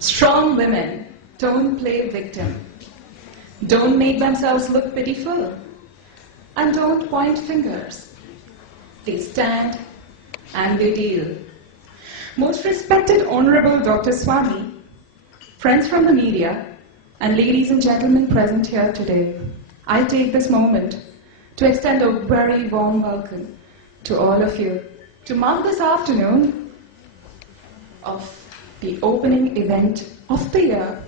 Strong women don't play victim, don't make themselves look pitiful, and don't point fingers. They stand and they deal. Most respected Honorable Dr. Swamy, friends from the media, and ladies and gentlemen present here today, I take this moment to extend a very warm welcome to all of you to mark this afternoon of the opening event of the year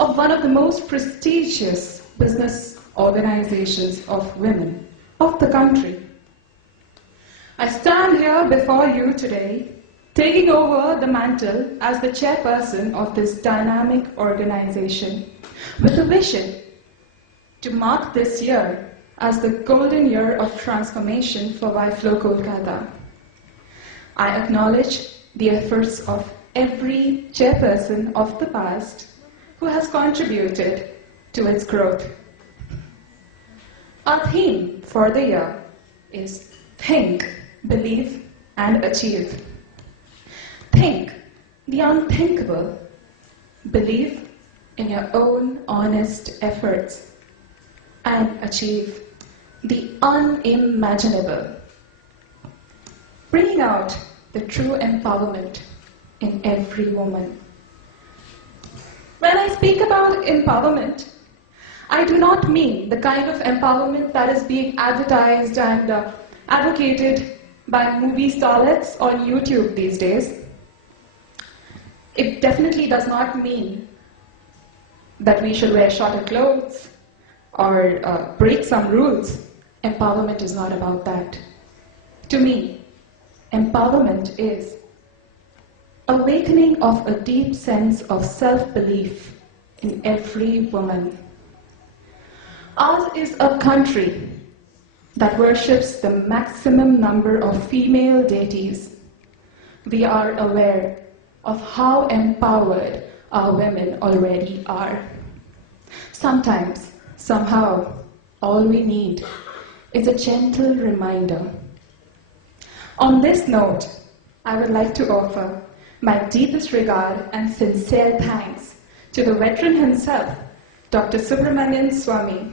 of one of the most prestigious business organizations of women of the country. I stand here before you today, taking over the mantle as the chairperson of this dynamic organization with a vision to mark this year as the golden year of transformation for YFLO Kolkata. I acknowledge the efforts of every chairperson of the past who has contributed to its growth. Our theme for the year is Think, Believe and Achieve. Think the unthinkable. Believe in your own honest efforts and achieve the unimaginable. Bringing out the true empowerment in every woman. When I speak about empowerment, I do not mean the kind of empowerment that is being advertised and advocated by movie starlets on YouTube these days. It definitely does not mean that we should wear shorter clothes or break some rules. Empowerment is not about that. To me, empowerment is awakening of a deep sense of self-belief in every woman. Ours is a country that worships the maximum number of female deities. We are aware of how empowered our women already are. Sometimes, somehow, all we need is a gentle reminder. On this note, I would like to offer my deepest regard and sincere thanks to the veteran himself, Dr. Subramanian Swamy.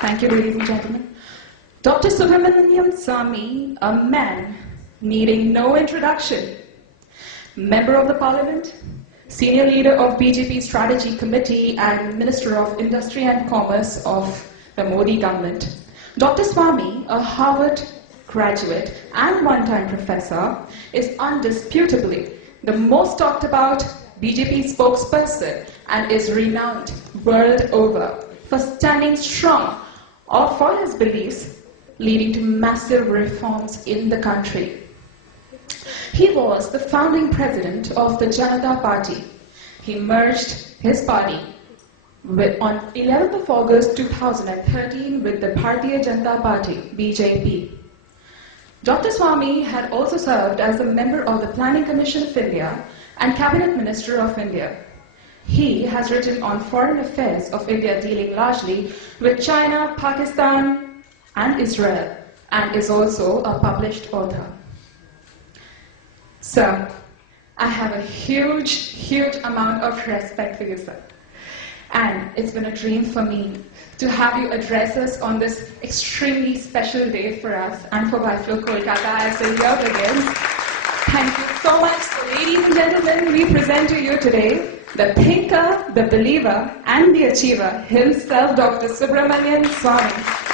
Thank you, ladies and gentlemen. Dr. Subramanian Swamy, a man needing no introduction, Member of the Parliament, Senior Leader of BJP Strategy Committee and Minister of Industry and Commerce of the Modi government. Dr. Swamy, a Harvard graduate and one-time professor, is undisputably the most talked about BJP spokesperson and is renowned world over for standing strong or for his beliefs, leading to massive reforms in the country. He was the founding president of the Janata Party. He merged his party on 11th of August 2013 with the Bharatiya Janata Party, BJP. Dr. Swamy had also served as a member of the Planning Commission of India and Cabinet Minister of India. He has written on foreign affairs of India dealing largely with China, Pakistan and Israel, and is also a published author. Sir, I have a huge amount of respect for you, sir. And it's been a dream for me to have you address us on this extremely special day for us and for YFLO Kolkata as the year begins. Thank you so much. So, ladies and gentlemen, we present to you today the thinker, the believer, and the achiever himself, Dr. Subramanian Swamy.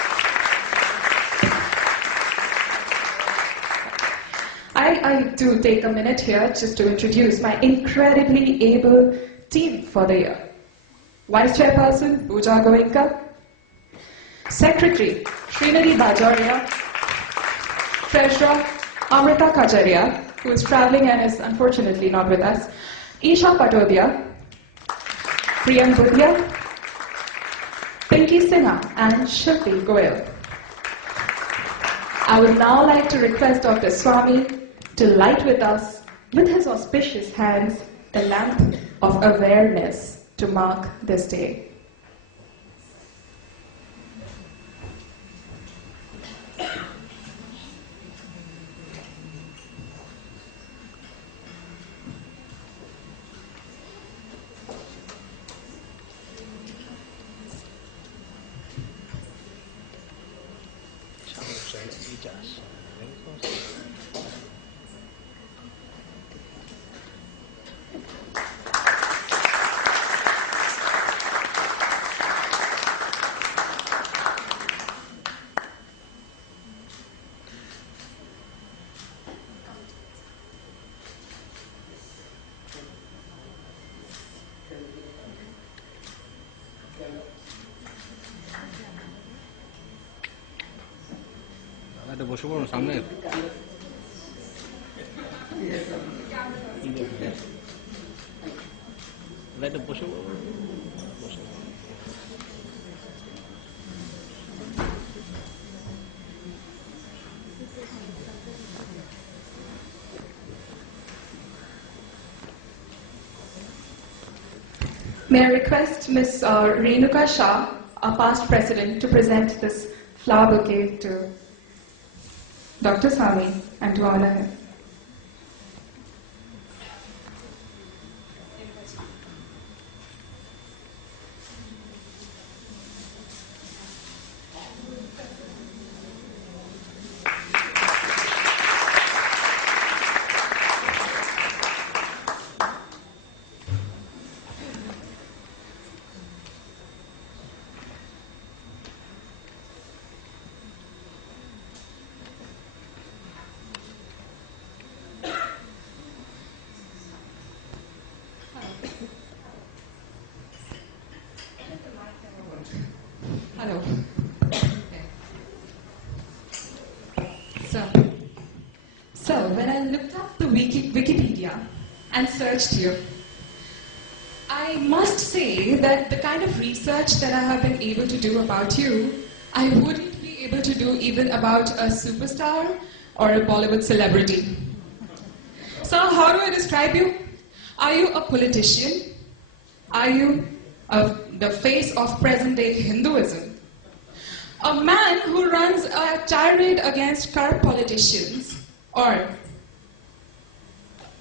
I do take a minute here just to introduce my incredibly able team for the year. Vice Chairperson, Pooja Goenka. Secretary, Srinidhi Bajoria. Treasurer, Amrita Kajaria, who is traveling and is unfortunately not with us. Isha Patodia. Priyam Budhia. Pinky Sinha and Shilpi Goyal. I would now like to request Dr. Swamy to light with us, with his auspicious hands, the lamp of awareness to mark this day. এটা বসে পড়ো সামনে এটা বসে পড়ো May I request Ms. Renuka Shah, our past president, to present this flower bouquet to Dr. Swamy and to honor him. Hello. Okay. So when I looked up the Wikipedia and searched you, I must say that the kind of research that I have been able to do about you, I wouldn't be able to do even about a superstar or a Bollywood celebrity. So how do I describe you? Are you a politician? Are you the face of present-day Hinduism? A man who runs a tirade against corrupt politicians, or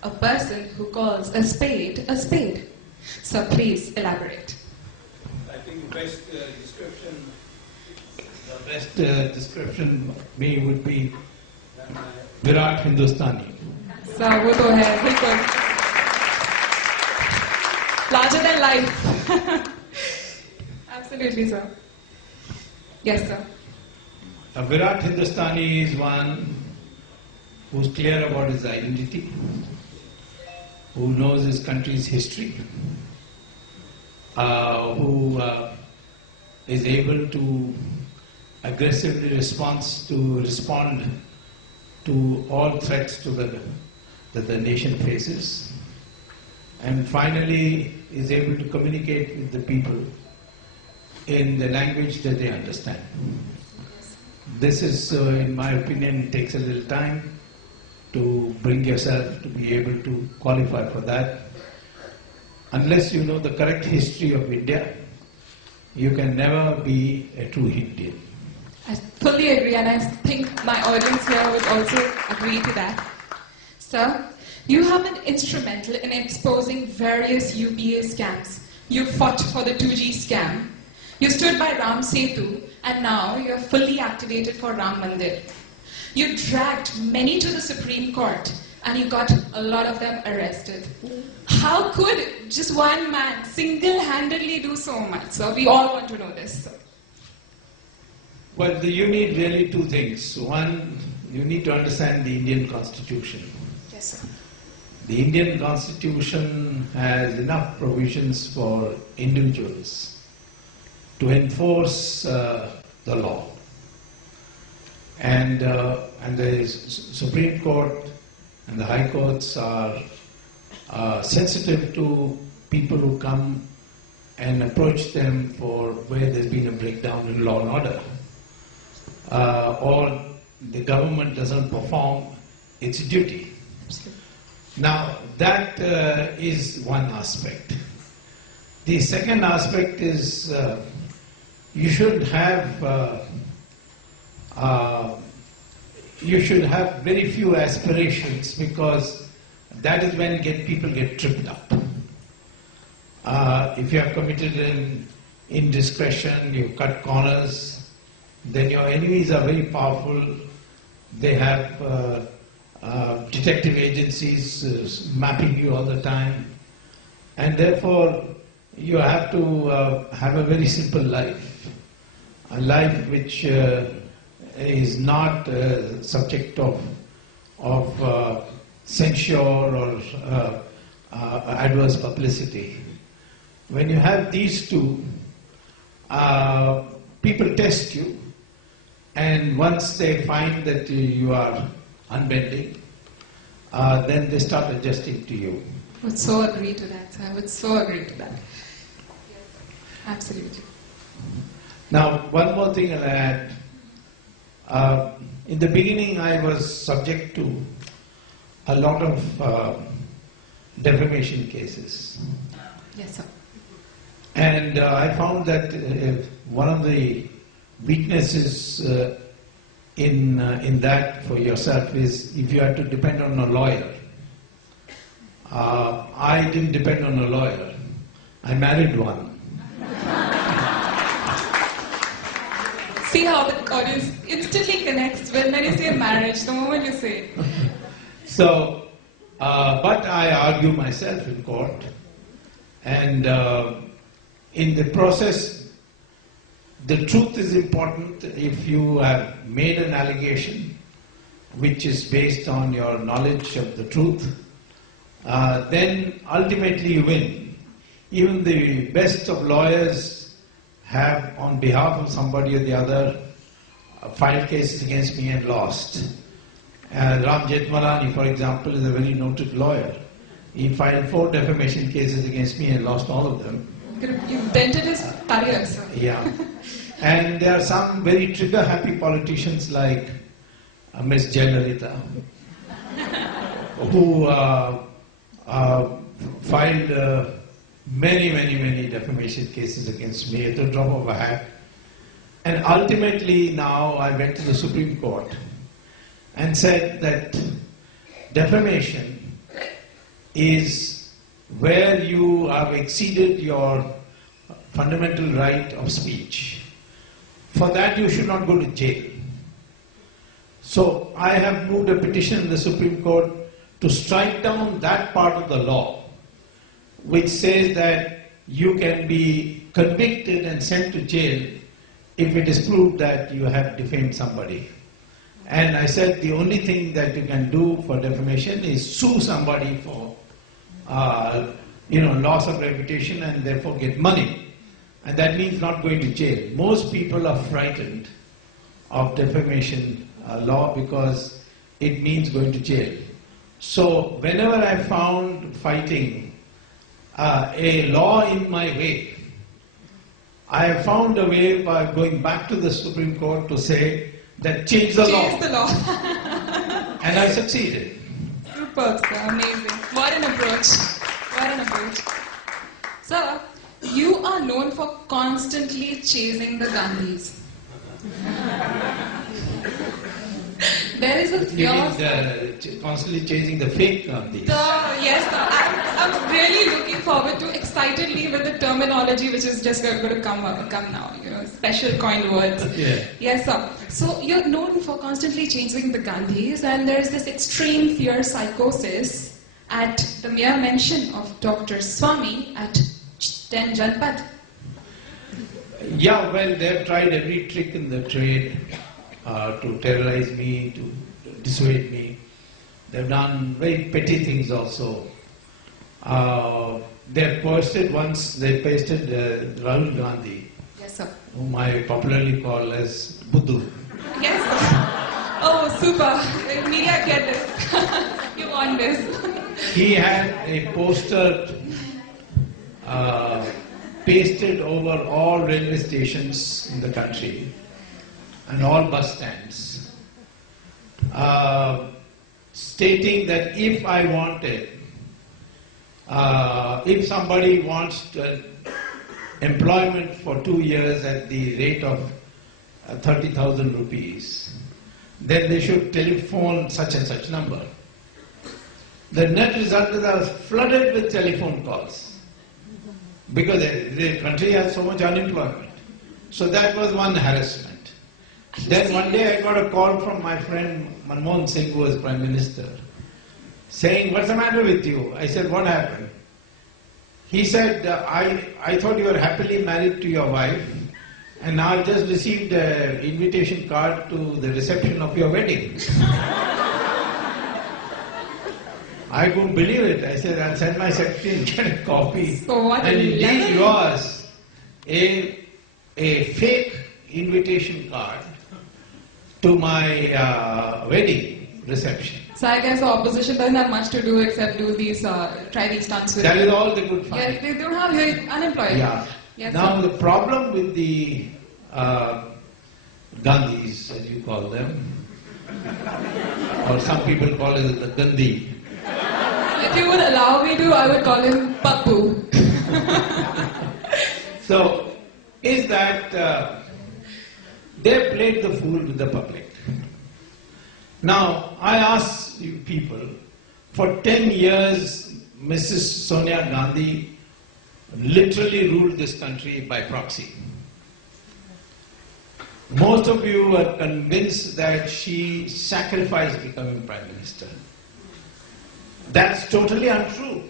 a person who calls a spade a spade? So please elaborate. I think the best description me would be Virat Hindustani. So we'll go ahead. We'll go. Larger than life. Absolutely, sir. Yes, sir. Virat Hindustani is one who's clear about his identity, who knows his country's history, who is able to aggressively respond to all threats that the nation faces, and finally is able to communicate with the people in the language that they understand. This is, in my opinion, takes a little time to bring yourself to be able to qualify for that. Unless you know the correct history of India, you can never be a true Indian. I fully agree, and I think my audience here would also agree to that. Sir, you have been instrumental in exposing various UPA scams. You fought for the 2G scam. You stood by Ram Setu, and now you are fully activated for Ram Mandir. You dragged many to the Supreme Court, and you got a lot of them arrested. How could just one man single-handedly do so much? So we all want to know this, sir. Well, you need really two things. One, you need to understand the Indian Constitution. Yes, sir. The Indian Constitution has enough provisions for individuals to enforce the law. And the Supreme Court and the High Courts are sensitive to people who come and approach them for where there's been a breakdown in law and order, or the government doesn't perform its duty. Now, that is one aspect. The second aspect is you should have very few aspirations, because that is when people get tripped up. If you have committed an indiscretion, you cut corners, then your enemies are very powerful. They have detective agencies mapping you all the time, and therefore you have to have a very simple life, a life which is not subject of censure or adverse publicity. When you have these two, people test you, And once they find that you are unbending, then they start adjusting to you. I would so agree to that, sir. I would so agree to that. Absolutely. Now, one more thing I'll add. In the beginning, I was subject to a lot of defamation cases. Yes, sir. And I found that one of the weaknesses in that for yourself is if you have to depend on a lawyer. I didn't depend on a lawyer. I married one. See how the audience instantly connects when you say marriage, the moment you say it. So, but I argue myself in court, and in the process, the truth is important. If you have made an allegation which is based on your knowledge of the truth, then ultimately you win. Even the best of lawyers have, on behalf of somebody or the other, filed cases against me and lost. Ram Jethmalani, for example, is a very noted lawyer. He filed 4 defamation cases against me and lost all of them. You dented his career, sir. Yeah. And there are some very trigger-happy politicians like Ms. Jayalalitha, who filed many defamation cases against me at the drop of a hat. And ultimately now I went to the Supreme Court and said that defamation is where you have exceeded your fundamental right of speech. For that you should not go to jail. So I have moved a petition in the Supreme Court to strike down that part of the law which says that you can be convicted and sent to jail if it is proved that you have defamed somebody. And I said the only thing that you can do for defamation is sue somebody for loss of reputation and therefore get money. And that means not going to jail. Most people are frightened of defamation law because it means going to jail. So whenever I found fighting a law in my way, I have found a way by going back to the Supreme Court to say that change the law. Change the law. And I succeeded. Superb, sir. Amazing. What an approach. What an approach. Sir, you are known for constantly chasing the Gandhis. There is a You fierce... mean constantly chasing the fake Gandhis? Yes, sir. I'm really looking forward to excitedly with the terminology which is just going to come now. Special coined words. Yeah. Yes, sir. So you're known for constantly chasing the Gandhis, and there's this extreme fear psychosis at the mere mention of Dr. Swamy at 10 Janpad. Yeah, well, they've tried every trick in the trade to terrorize me, to dissuade me. They've done very petty things also. They pasted Rahul Gandhi, Yes, sir. whom I popularly call as Buddhu. Yes, sir. Oh, super. Media get this. You want this. He had a poster pasted over all railway stations in the country and all bus stands, stating that if I wanted, if somebody wants employment for 2 years at the rate of 30,000 rupees, then they should telephone such and such number. The net result is I was flooded with telephone calls because the country has so much unemployment. So that was one harassment. Then one day I got a call from my friend Manmohan Singh, who was Prime Minister, saying, "What's the matter with you?" I said, "What happened?" He said, I thought you were happily married to your wife, and now I've just received an invitation card to the reception of your wedding." I couldn't believe it. I said, "I'll send my secretary and get a copy." So what And indeed level? it was a fake invitation card to my wedding reception. So I guess the opposition doesn't have much to do except do these, try these stunts with That you. is all they could find. Yes, they don't have, you're unemployed. Yeah. Yes, Now sir. the problem with the Gandhis, as you call them, or some people call it the Gandhi. If you would allow me to, I would call him Pappu. So, is that they played the fool with the public. Now, I ask you people, for 10 years, Mrs. Sonia Gandhi literally ruled this country by proxy. Most of you are convinced that she sacrificed becoming Prime Minister. That's totally untrue.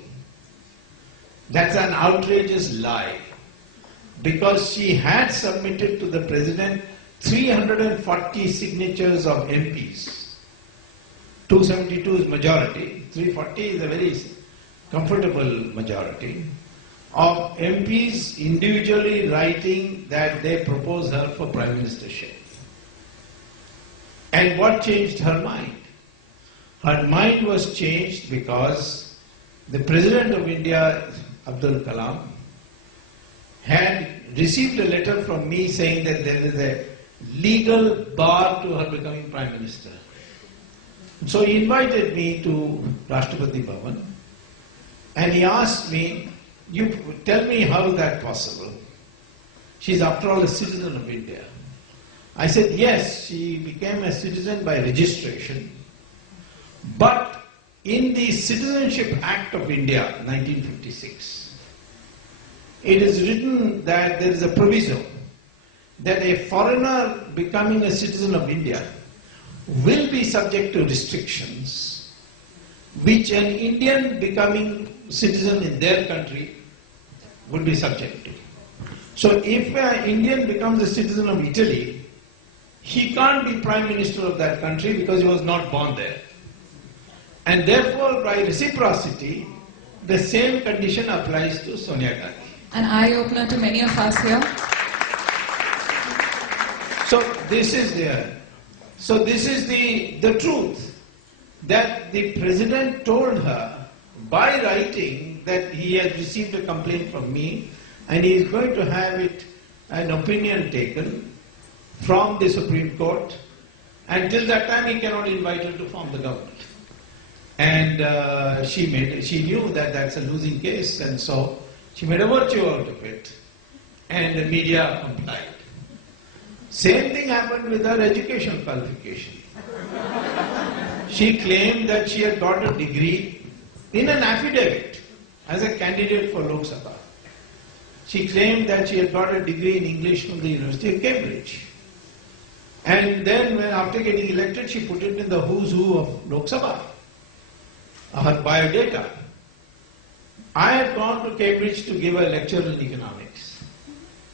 That's an outrageous lie. Because she had submitted to the President 340 signatures of MPs. 272 is majority, 340 is a very comfortable majority of MPs individually writing that they propose her for Prime Ministership. And what changed her mind? Her mind was changed because the President of India, Abdul Kalam, had received a letter from me saying that there is a legal bar to her becoming Prime Minister. So he invited me to Rashtrapati Bhavan and he asked me, you tell me how is that possible? She's after all a citizen of India. I said, yes, she became a citizen by registration, but in the Citizenship Act of India, 1956, it is written that there is a provision that a foreigner becoming a citizen of India will be subject to restrictions which an Indian becoming citizen in their country would be subject to. So if an Indian becomes a citizen of Italy, he can't be Prime Minister of that country because he was not born there. And therefore, by reciprocity, the same condition applies to Sonia Gandhi. An eye-opener to many of us here. So this is there. So this is the truth, that the President told her by writing that he has received a complaint from me and he is going to have an opinion taken from the Supreme Court, and till that time he cannot invite her to form the government. And she knew that that's a losing case, and so she made a virtue out of it, and the media complied. Same thing happened with her education qualification. She claimed that she had got a degree in an affidavit as a candidate for Lok Sabha. She claimed that she had got a degree in English from the University of Cambridge. And then after getting elected, she put it in the who's who of Lok Sabha, her biodata. I had gone to Cambridge to give a lecture in economics.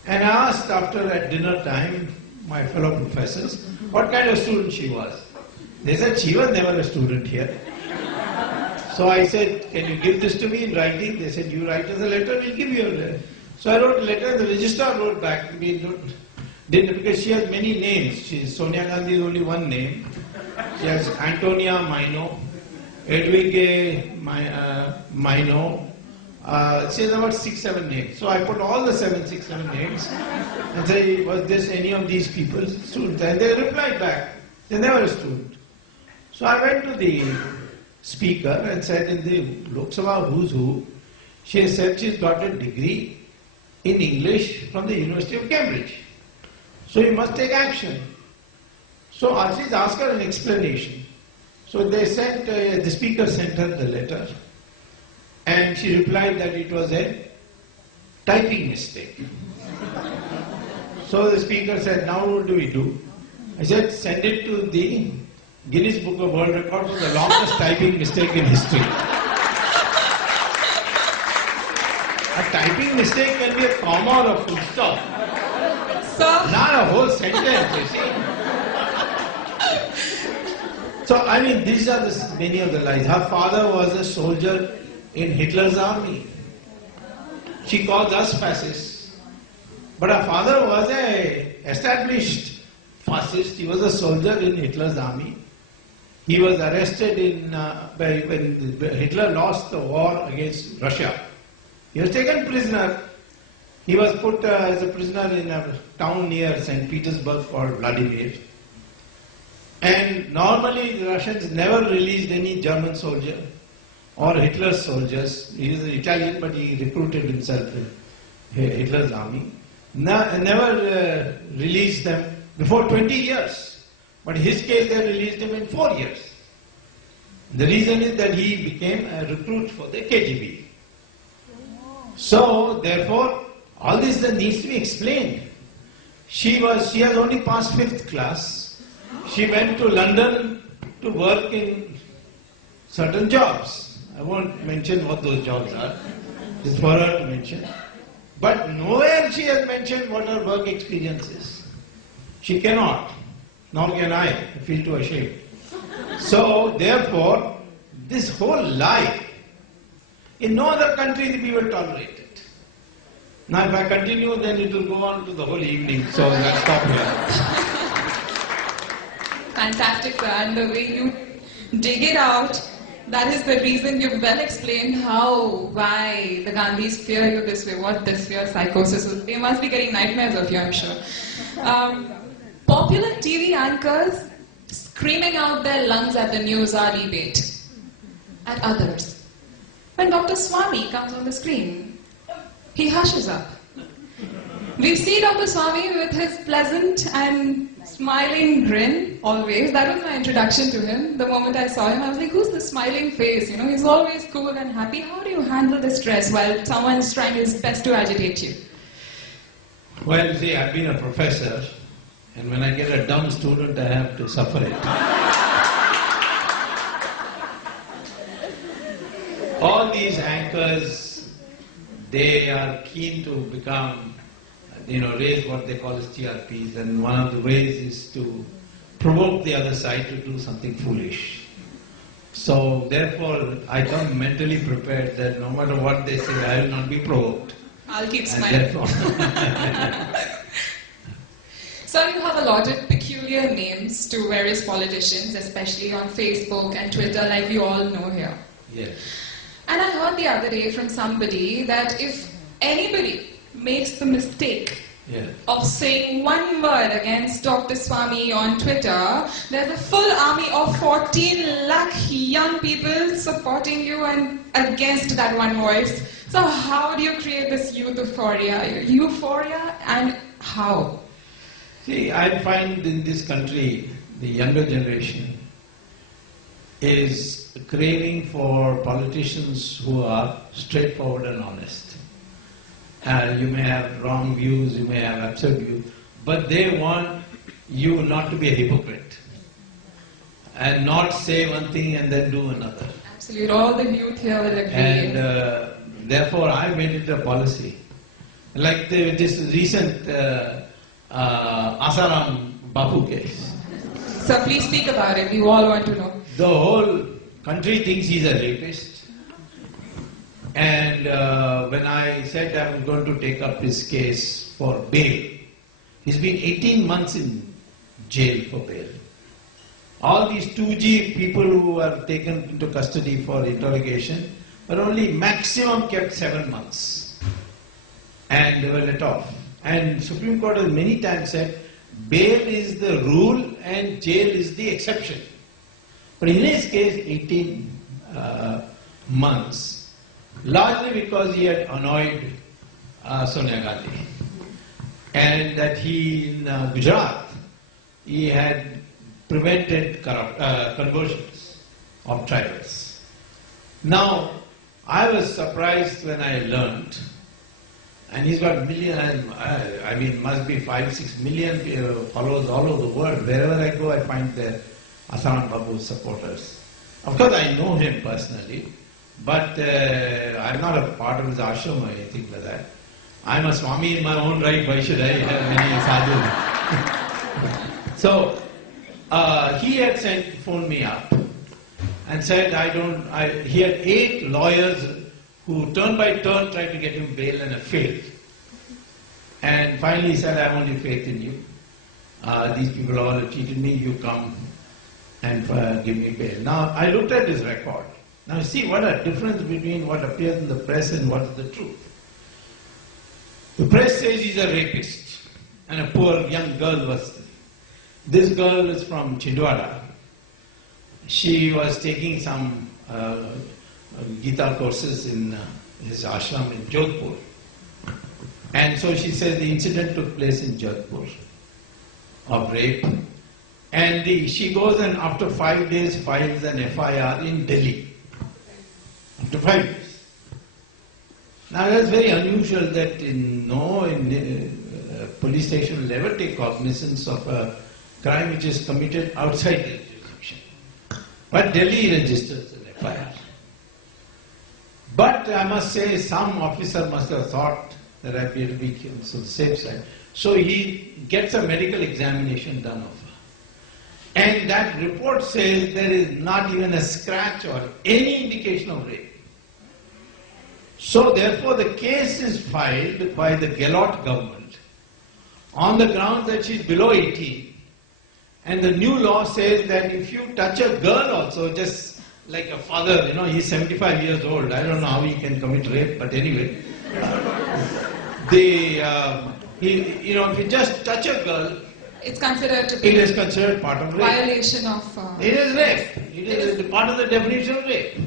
And I asked at dinner time my fellow professors what kind of student she was. They said she was never a student here. So I said, can you give this to me in writing? They said, you write us a letter, we'll give you a letter. So I wrote a letter, the registrar wrote back. We didn't, because she has many names. Sonia Gandhi is only one name. She has Antonia Maino, Edwige Maino. She has about 6-7 names. So I put all the 6-7 names and say, was this any of these people's students? And they replied back, they're never a student. So I went to the speaker and said, in the Lok Sabha who's who, she has said she's got a degree in English from the University of Cambridge. So you must take action. So Ashish asked her an explanation. So they sent, the speaker sent her the letter, and she replied that it was a typing mistake. So the speaker said, now what do we do? I said, send it to the Guinness Book of World Records for the longest typing mistake in history. A typing mistake can be a comma or a full stop. Sir? Not a whole sentence, you see. So, I mean, these are many of the lies. Her father was a soldier in Hitler's army. She calls us fascists. But her father was a established fascist. He was a soldier in Hitler's army. He was arrested when Hitler lost the war against Russia. He was taken prisoner. He was put as a prisoner in a town near St. Petersburg called Vladimir. And normally the Russians never released any German soldier or Hitler's soldiers. He was an Italian, but he recruited himself in Hitler's army. Never released them before 20 years. But in his case, they released him in 4 years. The reason is that he became a recruit for the KGB. So, therefore, all this then needs to be explained. She has only passed 5th class. She went to London to work in certain jobs. I won't mention what those jobs are. It's for her to mention. But nowhere she has mentioned what her work experience is. She cannot, nor can I feel too ashamed. So, therefore, this whole lie, in no other country we will tolerate it. Now, if I continue, then it will go on to the whole evening. So, let's stop here. Fantastic, sir. And the way you dig it out, that is the reason you've well explained why the Gandhis fear you this way, what this fear psychosis is. They must be getting nightmares of you, I'm sure. Popular TV anchors screaming out their lungs at the news hour debate, at others. When Dr. Swamy comes on the screen, he hushes up. We see Dr. Swamy with his pleasant and smiling grin, always. That was my introduction to him. The moment I saw him, I was like, who's the smiling face? You know, he's always cool and happy. How do you handle the stress while someone's trying his best to agitate you? Well, see, I've been a professor, and when I get a dumb student, I have to suffer it. All these anchors, they are keen to become, raise what they call as TRPs, and one of the ways is to provoke the other side to do something foolish. So, therefore, I come mentally prepared that no matter what they say, I will not be provoked. I'll keep smiling. So you have allotted peculiar names to various politicians, especially on Facebook and Twitter, like we all know here. Yes. And I heard the other day from somebody that if anybody makes the mistake of saying one word against Dr. Swamy on Twitter, there's a full army of 14 lakh young people supporting you and against that one voice. So how do you create this euphoria? Euphoria, and how? See, I find in this country, the younger generation is craving for politicians who are straightforward and honest. You may have wrong views, you may have absurd views, but they want you not to be a hypocrite and not say one thing and then do another. Absolutely, all the youth here will agree. And therefore, I made it a policy. Like this recent Asaram Bapu case. So please speak about it, we all want to know. The whole country thinks he's a rapist. And when I said I was going to take up his case for bail, he's been 18 months in jail for bail. All these 2G people who were taken into custody for interrogation were only maximum kept 7 months. And they were let off. And Supreme Court has many times said, bail is the rule and jail is the exception. But in his case, 18 months. Largely because he had annoyed Sonia Gandhi. And that he, in Gujarat, he had prevented conversions of tribals. Now, I was surprised when I learned, and he's got must be 5-6 million followers all over the world. Wherever I go, I find the Asaram Babu supporters. Of course, I know him personally. But I'm not a part of his ashram or anything like that. I'm a Swami in my own right. Why should I have any sadhu? So he had phoned me up and said he had 8 lawyers who turn by turn tried to get him bail and have failed. And finally he said, I have only faith in you. these people all have cheated me, you come and give me bail. Now, I looked at his record. Now, see what a difference between what appears in the press and what is the truth. The press says he's a rapist and a poor young girl was. This girl is from Chindwara. She was taking some Gita courses in his ashram in Jodhpur. And so she says the incident took place in Jodhpur of rape. And she goes and after 5 days files an FIR in Delhi. After 5 days. Now that's very unusual that police station will never take cognizance of a crime which is committed outside the jurisdiction. But Delhi registers an FIR. But I must say some officer must have thought that I will be on the safe side. So he gets a medical examination done of her. And that report says there is not even a scratch or any indication of rape. So therefore the case is filed by the Gehlot government on the ground that she is below 18. And the new law says that if you touch a girl also, just like a father, he's 75 years old. I don't know how he can commit rape, but anyway. If you just touch a girl, it's considered to be it is considered part of rape. Violation of... it is rape. It is part of the definition of rape.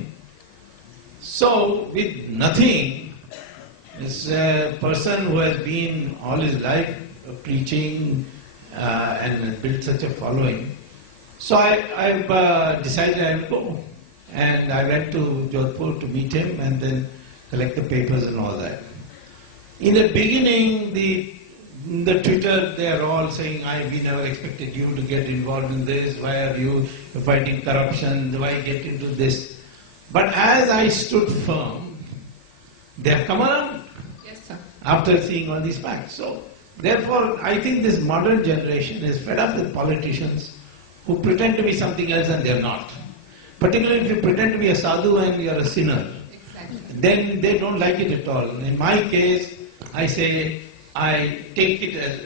So, with nothing, this person who has been all his life preaching and built such a following. So I've decided I will go. And I went to Jodhpur to meet him and then collect the papers and all that. In the beginning, the Twitter, they are all saying, we never expected you to get involved in this. Why are you fighting corruption? Why get into this? But as I stood firm, they have come around. Yes, sir. After seeing all these facts. So, therefore, I think this modern generation is fed up with politicians who pretend to be something else and they are not. Particularly if you pretend to be a sadhu and you are a sinner. Exactly. Then they don't like it at all. In my case, I say, I take it as,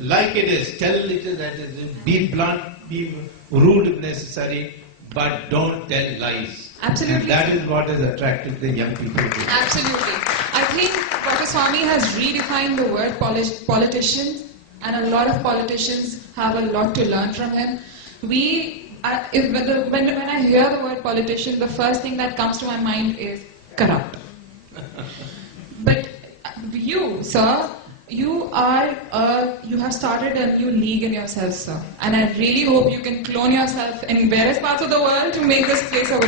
like it is, tell it as that it is, be blunt, be rude if necessary, but don't tell lies. Absolutely. And that is what has attracted the young people to it. Absolutely. I think Dr. Swamy has redefined the word politician, and a lot of politicians have a lot to learn from him. When I hear the word politician, the first thing that comes to my mind is corrupt. But you, sir, you have started a new league in yourself, sir. And I really hope you can clone yourself in various parts of the world to make this place a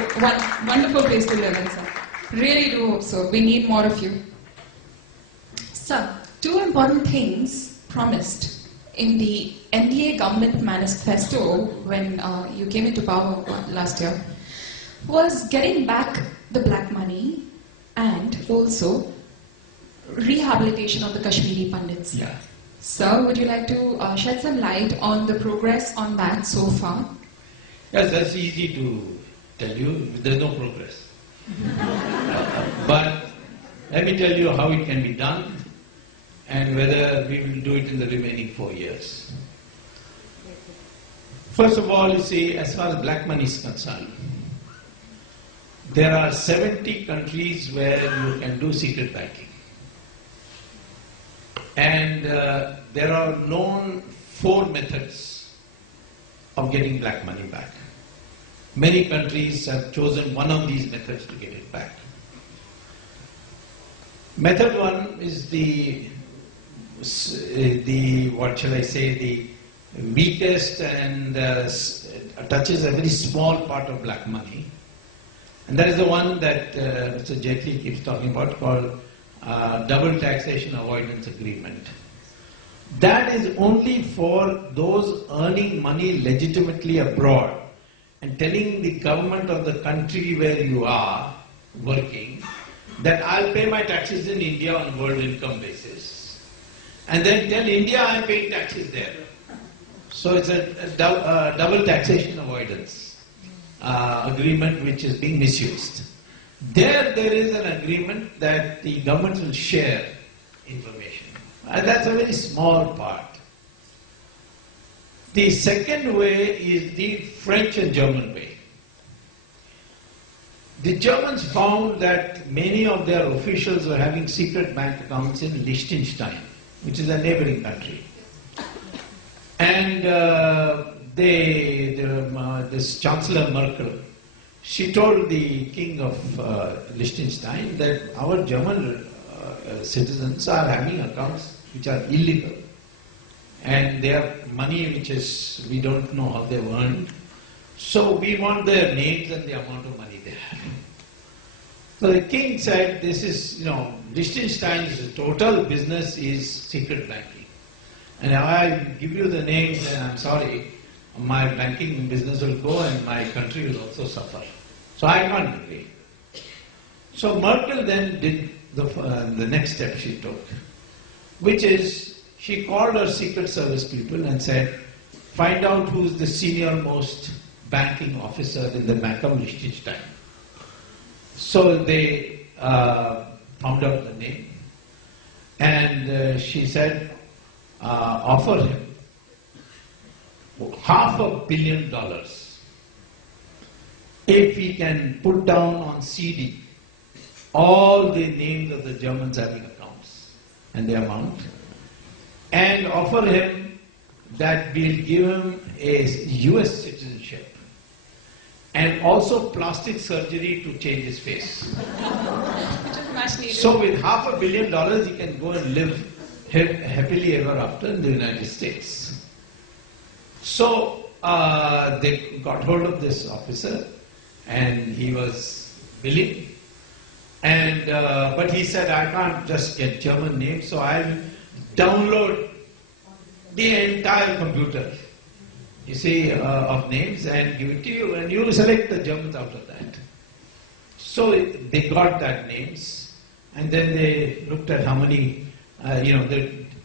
wonderful place to live in, sir. Really do hope so. We need more of you. Sir, two important things promised in the NDA government manifesto when you came into power last year was getting back the black money and also rehabilitation of the Kashmiri Pandits. Yeah. Sir, would you like to shed some light on the progress on that so far? Yes, that's easy to tell you. There's no progress. But let me tell you how it can be done and whether we will do it in the remaining 4 years. First of all, you see, as far as black money is concerned, there are 70 countries where you can do secret banking. And there are known 4 methods of getting black money back. Many countries have chosen one of these methods to get it back. Method 1 is the what shall I say, the weakest and touches a very small part of black money. And that is the one that Mr. Jaitley keeps talking about, called double taxation avoidance agreement. That is only for those earning money legitimately abroad and telling the government of the country where you are working that I'll pay my taxes in India on world income basis. And then tell India I'm paying taxes there. So it's a double taxation avoidance agreement which is being misused. There is an agreement that the governments will share information. And that's a very small part. The second way is the French and German way. The Germans found that many of their officials were having secret bank accounts in Liechtenstein, which is a neighboring country. And this Chancellor Merkel, she told the king of Liechtenstein that our German citizens are having accounts which are illegal. And they have money which is, we don't know how they've earned. So we want their names and the amount of money they have. So the king said, this is, Liechtenstein's total business is secret banking. And if I give you the names, then I'm sorry, my banking business will go and my country will also suffer. So I can't agree. So Merkel then did the next step she took, which is she called her secret service people and said, find out who is the senior most banking officer in the Bank of Liechtenstein. So they found out the name, and she said, offer him $500 million if he can put down on CD all the names of the Germans having accounts and the amount, and offer him that we'll give him a US citizenship and also plastic surgery to change his face. So with $500 million he can go and live happily ever after in the United States. So they got hold of this officer and he was willing. And but he said, I can't just get German names, so I'll download the entire computer, you see, of names and give it to you, and you will select the Germans out of that. So they got that names, and then they looked at how many,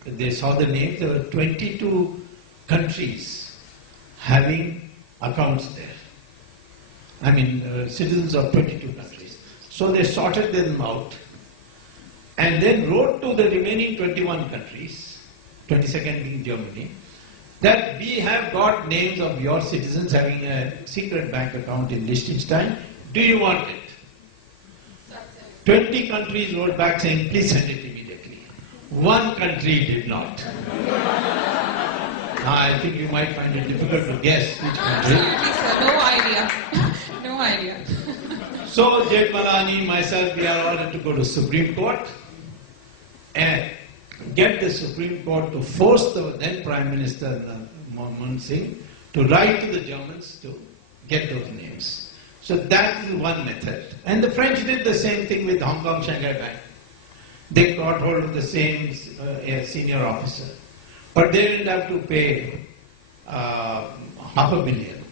they saw the names. There were 22 countries having accounts there. I mean, citizens of 22 countries. So they sorted them out and then wrote to the remaining 21 countries, 22nd being Germany, that we have got names of your citizens having a secret bank account in Liechtenstein. Do you want it? 20 countries wrote back saying, please send it immediately. One country did not. Now I think you might find it difficult to guess which country. Absolutely, sir. No idea. No idea. So Jethmalani, myself, we are ordered to go to Supreme Court and get the Supreme Court to force the then Prime Minister Manmohan Singh to write to the Germans to get those names. So that is one method. And the French did the same thing with Hong Kong Shanghai Bank. They got hold of the same senior officer. But they didn't have to pay $500 million.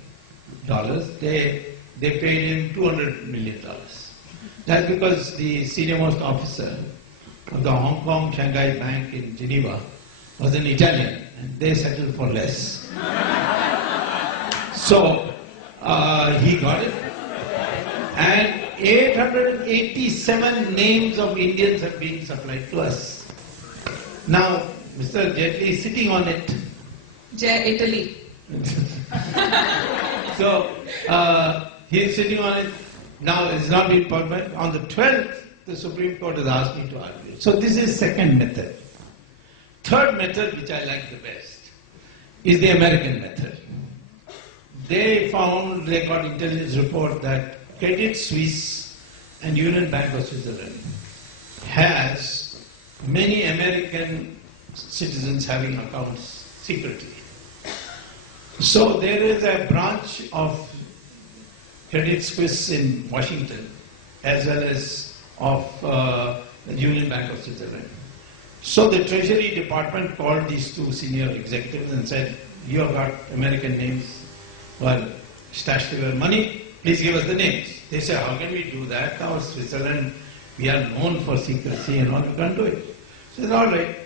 They paid him $200 million. That's because the senior most officer of the Hong Kong Shanghai Bank in Geneva was an Italian, and they settled for less. So he got it, and 887 names of Indians have been supplied to us. Now, Mr. Jaitley is sitting on it. Italy. So he is sitting on it. Now it's not been permanent. On the 12th, the Supreme Court has asked me to argue. So this is second method. Third method, which I like the best, is the American method. They got intelligence report that Credit Suisse and Union Bank of Switzerland has many American citizens having accounts secretly. So there is a branch of Credit Suisse in Washington as well as of the Union Bank of Switzerland. So the Treasury Department called these two senior executives and said, you have got American names, well, stashed your money, please give us the names. They said, how can we do that? Now Switzerland, we are known for secrecy and all, we can't do it. So it's all right.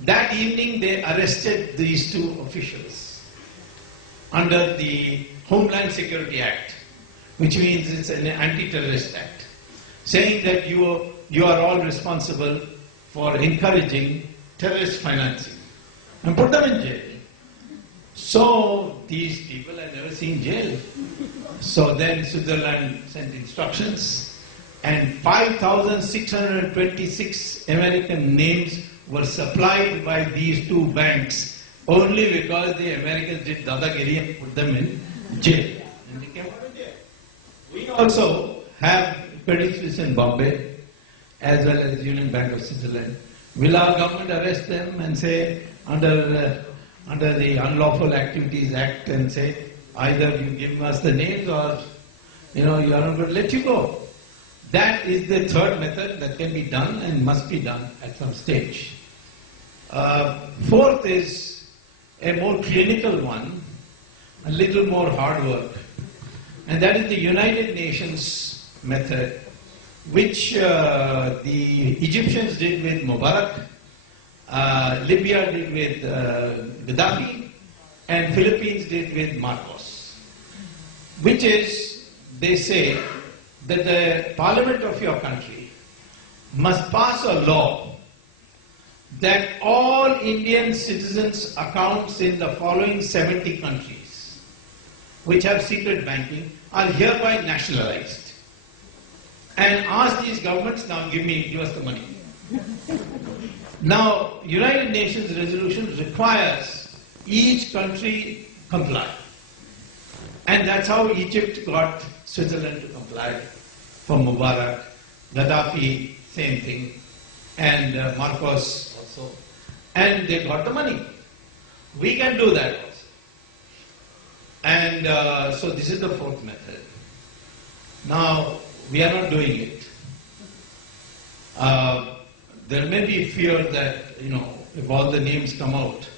That evening they arrested these two officials under the Homeland Security Act, which means it's an anti-terrorist act, saying that you are all responsible for encouraging terrorist financing, and put them in jail. So these people had never seen jail. So then Switzerland sent instructions, and 5,626 American names were supplied by these two banks only because the Americans did dadagiri and put them in jail. And they came out of jail. We also have Credit Suisse in Bombay, as well as Union Bank of Switzerland. Will our government arrest them and say, under the Unlawful Activities Act, and say, either you give us the names or you are not going to let you go? That is the third method that can be done and must be done at some stage. Fourth is a more clinical one, a little more hard work, and that is the United Nations method, which the Egyptians did with Mubarak, Libya did with Gaddafi, and Philippines did with Marcos. Which is, they say, that the parliament of your country must pass a law that all Indian citizens' accounts in the following 70 countries, which have secret banking, are hereby nationalized. And ask these governments, now give us the money. Now, United Nations resolution requires each country comply. And that's how Egypt got Switzerland to comply for Mubarak, Gaddafi, same thing, and Marcos also. And they got the money. We can do that also. And so this is the fourth method. Now, we are not doing it. There may be fear that, if all the names come out,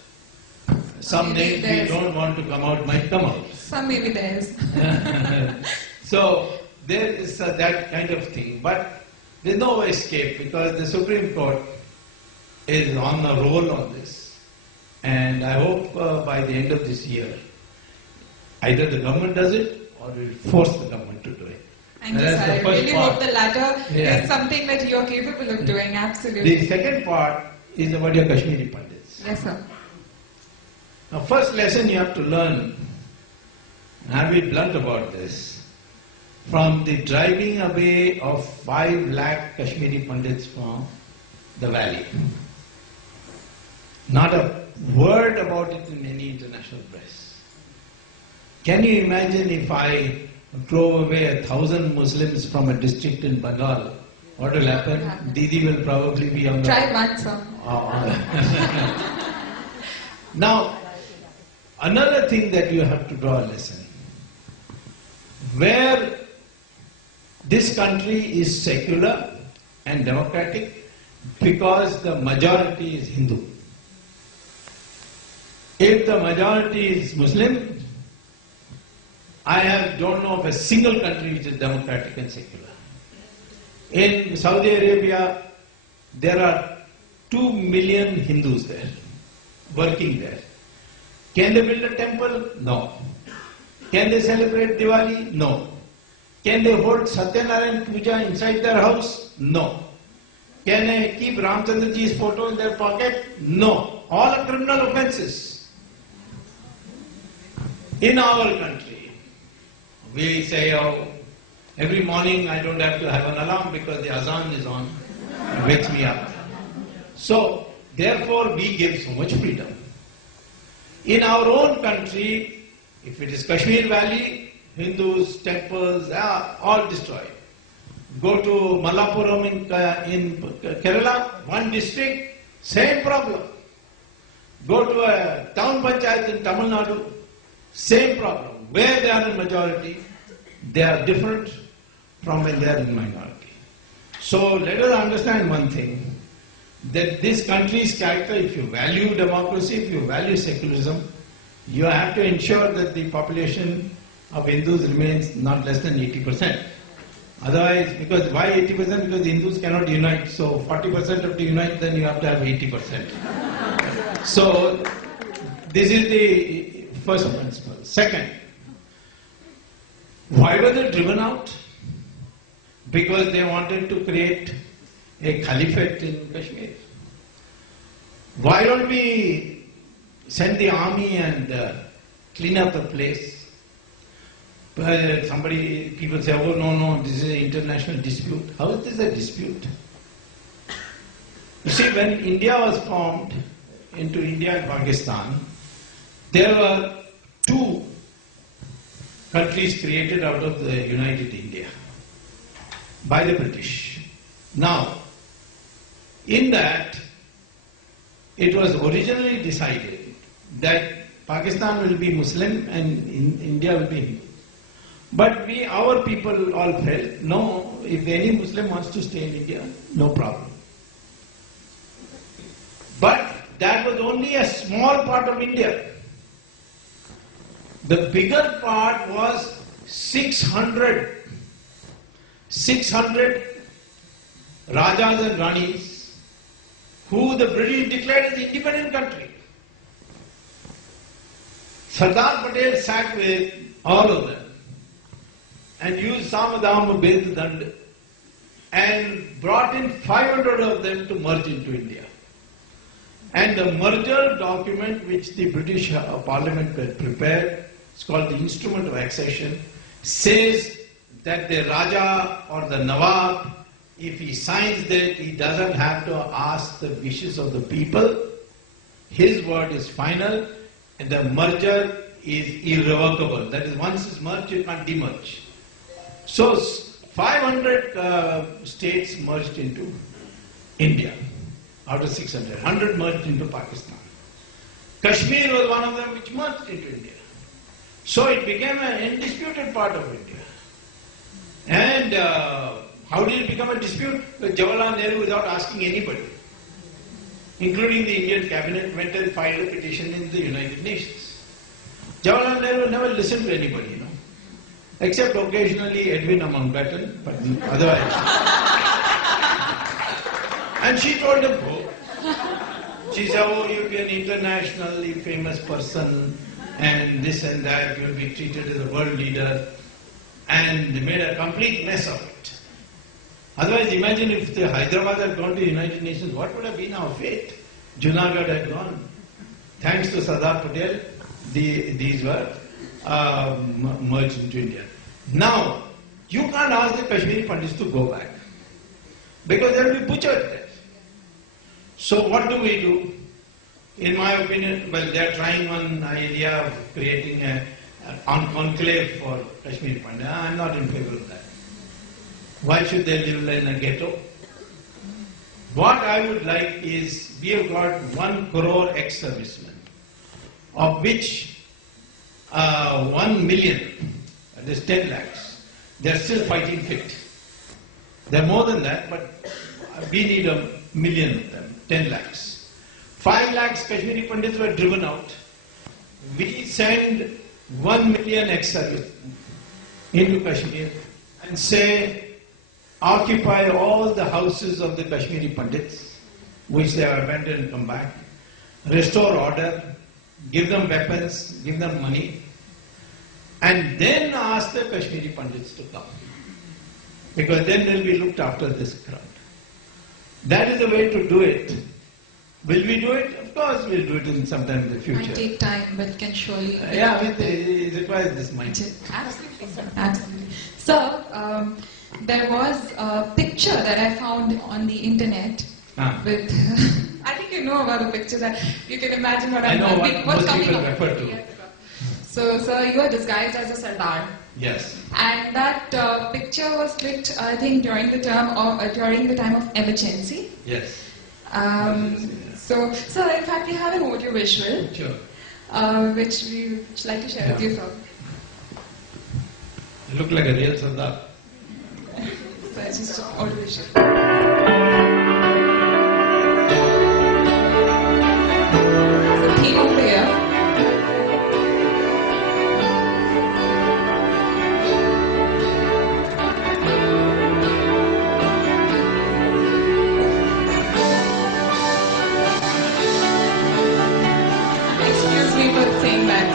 some names we don't want to come out might come out. Some maybe theirs. So there is that kind of thing. But there's no escape because the Supreme Court is on a roll on this. And I hope by the end of this year, either the government does it or we'll force the government to do it. Thank you, sir. I really hope the latter is something that you're capable of doing, absolutely. The second part is about your Kashmiri Pandits. Yes, sir. Now, first lesson you have to learn, and I'll be blunt about this, from the driving away of 5 lakh Kashmiri Pandits from the valley. Not a word about it in any international press. Can you imagine if I drove away 1,000 Muslims from a district in Bengal? What will happen? Didi will probably be on the... Try once, sir. Now, another thing that you have to draw a lesson. Where this country is secular and democratic because the majority is Hindu. If the majority is Muslim, I don't know of a single country which is democratic and secular. In Saudi Arabia, there are 2 million Hindus there, working there. Can they build a temple? No. Can they celebrate Diwali? No. Can they hold Satyanarayan Puja inside their house? No. Can they keep Ramchandraji's photo in their pocket? No. All are criminal offenses. In our country, we say, every morning I don't have to have an alarm because the azan is on, it wakes me up. So, therefore we give so much freedom. In our own country, if it is Kashmir Valley, Hindus, temples, all destroyed. Go to Malappuram in Kerala, one district, same problem. Go to a town panchayat in Tamil Nadu, same problem. Where they are in majority, they are different from when they are in minority. So let us understand one thing, that this country's character, if you value democracy, if you value secularism, you have to ensure that the population of Hindus remains not less than 80%. Otherwise, because why 80%? Because the Hindus cannot unite. So 40% have to unite, then you have to have 80%. So this is the first principle. Second, why were they driven out? Because they wanted to create a caliphate in Kashmir. Why don't we send the army and clean up the place. But people say, oh no, this is an international dispute. How is this a dispute? You see, when India was formed into India and Pakistan, there were two countries created out of the United India by the British. Now, in that, it was originally decided that Pakistan will be Muslim and India will be Hindu. But our people all felt, no, if any Muslim wants to stay in India, no problem. But that was only a small part of India. The bigger part was 600 Rajas and Ranis who the British declared as independent country. Sardar Patel sat with all of them and used Samadama Bed Dand and brought in 500 of them to merge into India. And the merger document which the British Parliament had prepared, it's called the Instrument of Accession, says that the Raja or the Nawab, if he signs that, he doesn't have to ask the wishes of the people. His word is final and the merger is irrevocable. That is, once it's merged, you can't demerge. So 500 states merged into India out of 600. 100 merged into Pakistan. Kashmir was one of them which merged into India. So it became an undisputed part of India. And how did it become a dispute? With Jawaharlal Nehru, without asking anybody, including the Indian cabinet, went and filed a petition in the United Nations. Jawaharlal Nehru never listened to anybody, you know, except occasionally Edwin Mountbatten, but otherwise. And she told him, oh, she said, oh, you'll be an internationally famous person, and this and that, you'll be treated as a world leader. And they made a complete mess of it. Otherwise, imagine if the Hyderabad had gone to the United Nations, what would have been our fate? Junagadh had gone. Thanks to Sardar Patel, these were merged into India. Now, you can't ask the Kashmiri Pandits to go back, because they will be butchered there. So what do we do? In my opinion, well, they are trying one idea of creating an enclave for Kashmiri Pandits. I am not in favor of that. Why should they live in a ghetto? What I would like is, we have got 1 crore ex-servicemen, of which 1 million, that is 10 lakhs, they are still fighting fit. They are more than that, but we need 1 million of them, 10 lakhs. 5 lakhs Kashmiri Pandits were driven out. We send 1 million ex-servicemen into Kashmir and say, occupy all the houses of the Kashmiri Pandits, which they have abandoned and come back, restore order, give them weapons, give them money, and then ask the Kashmiri Pandits to come. Because then they'll be looked after this crowd. That is the way to do it. Will we do it? Of course we'll do it in sometime in the future. It might take time, but can surely... it requires this mindset. Absolutely, sir. Absolutely. So, there was a picture that I found on the internet with... I think you know about the picture, that you can imagine what I know what's most coming people up. refer to. Yes. So, sir, you were disguised as a Sardar. Yes. And that picture was clicked, I think, during the time of emergency. Yes. So, in fact, we have an audio visual, Sure. which we would like to share with you, sir. You look like a real Sardar. So it's just an audio visual. The theme of the year. Excuse me for saying that.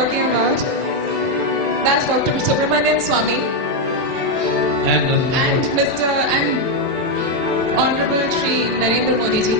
talking about. That's Dr. Subramanian Swamy and Mr. and Honorable Shri Narendra Modi ji.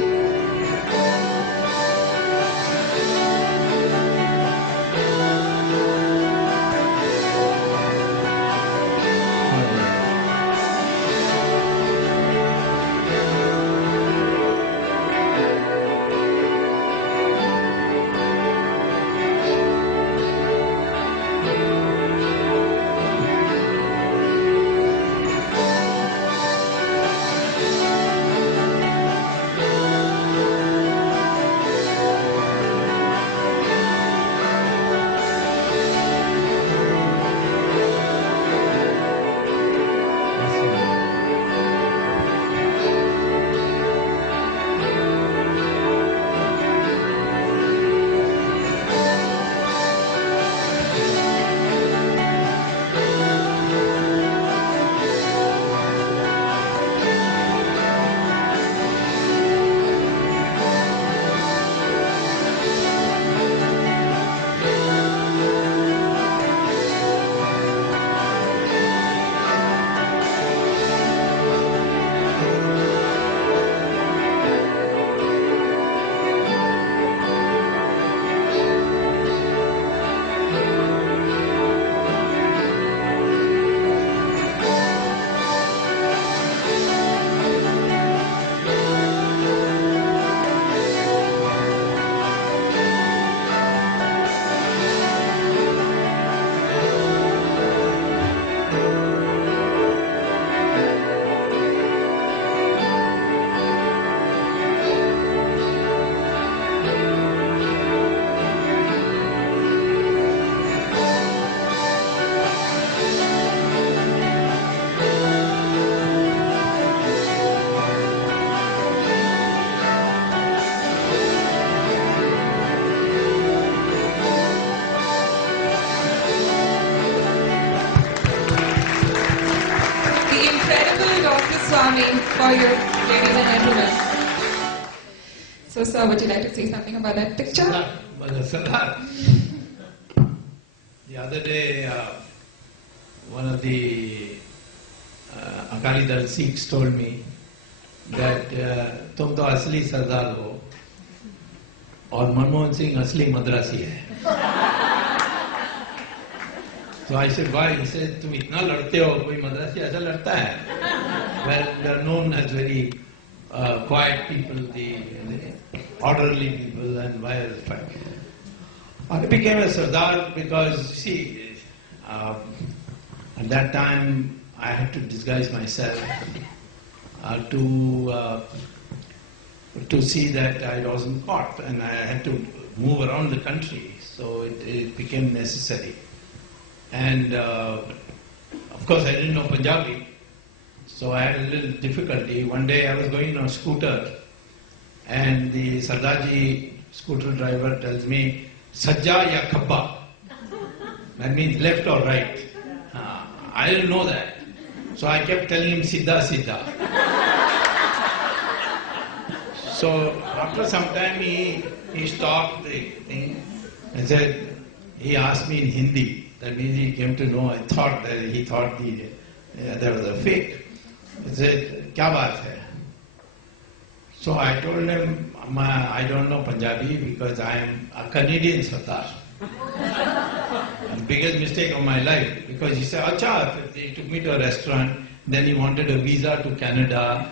Swamy for you, ladies and gentlemen. So, sir, would you like to say something about that picture? Sardar. The other day, one of the Akali Dal Sikhs told me that तुम तो असली सरदार हो और मनमोहन सिंह असली मद्रासी है. So I said, why? He said, तुम इतना लड़ते हो, कोई मद्रासी ऐसा लड़ता है? Well, they are known as very quiet people, the orderly people, and why is it? I became a Sardar because, see, at that time I had to disguise myself to see that I wasn't caught, and I had to move around the country, so it became necessary. And of course I didn't know Punjabi, so I had a little difficulty. One day I was going on a scooter and the Sardarji scooter driver tells me, Sajja ya khabba. That means left or right. I didn't know that. So I kept telling him Siddha Siddha. So after some time he stopped the thing and said, he asked me in Hindi. That means he came to know, he thought there was a fake. He said, kya baat hai? So I told him, I don't know Punjabi because I am a Canadian Sardar. The biggest mistake of my life, because he said, acha, he took me to a restaurant, then he wanted a visa to Canada.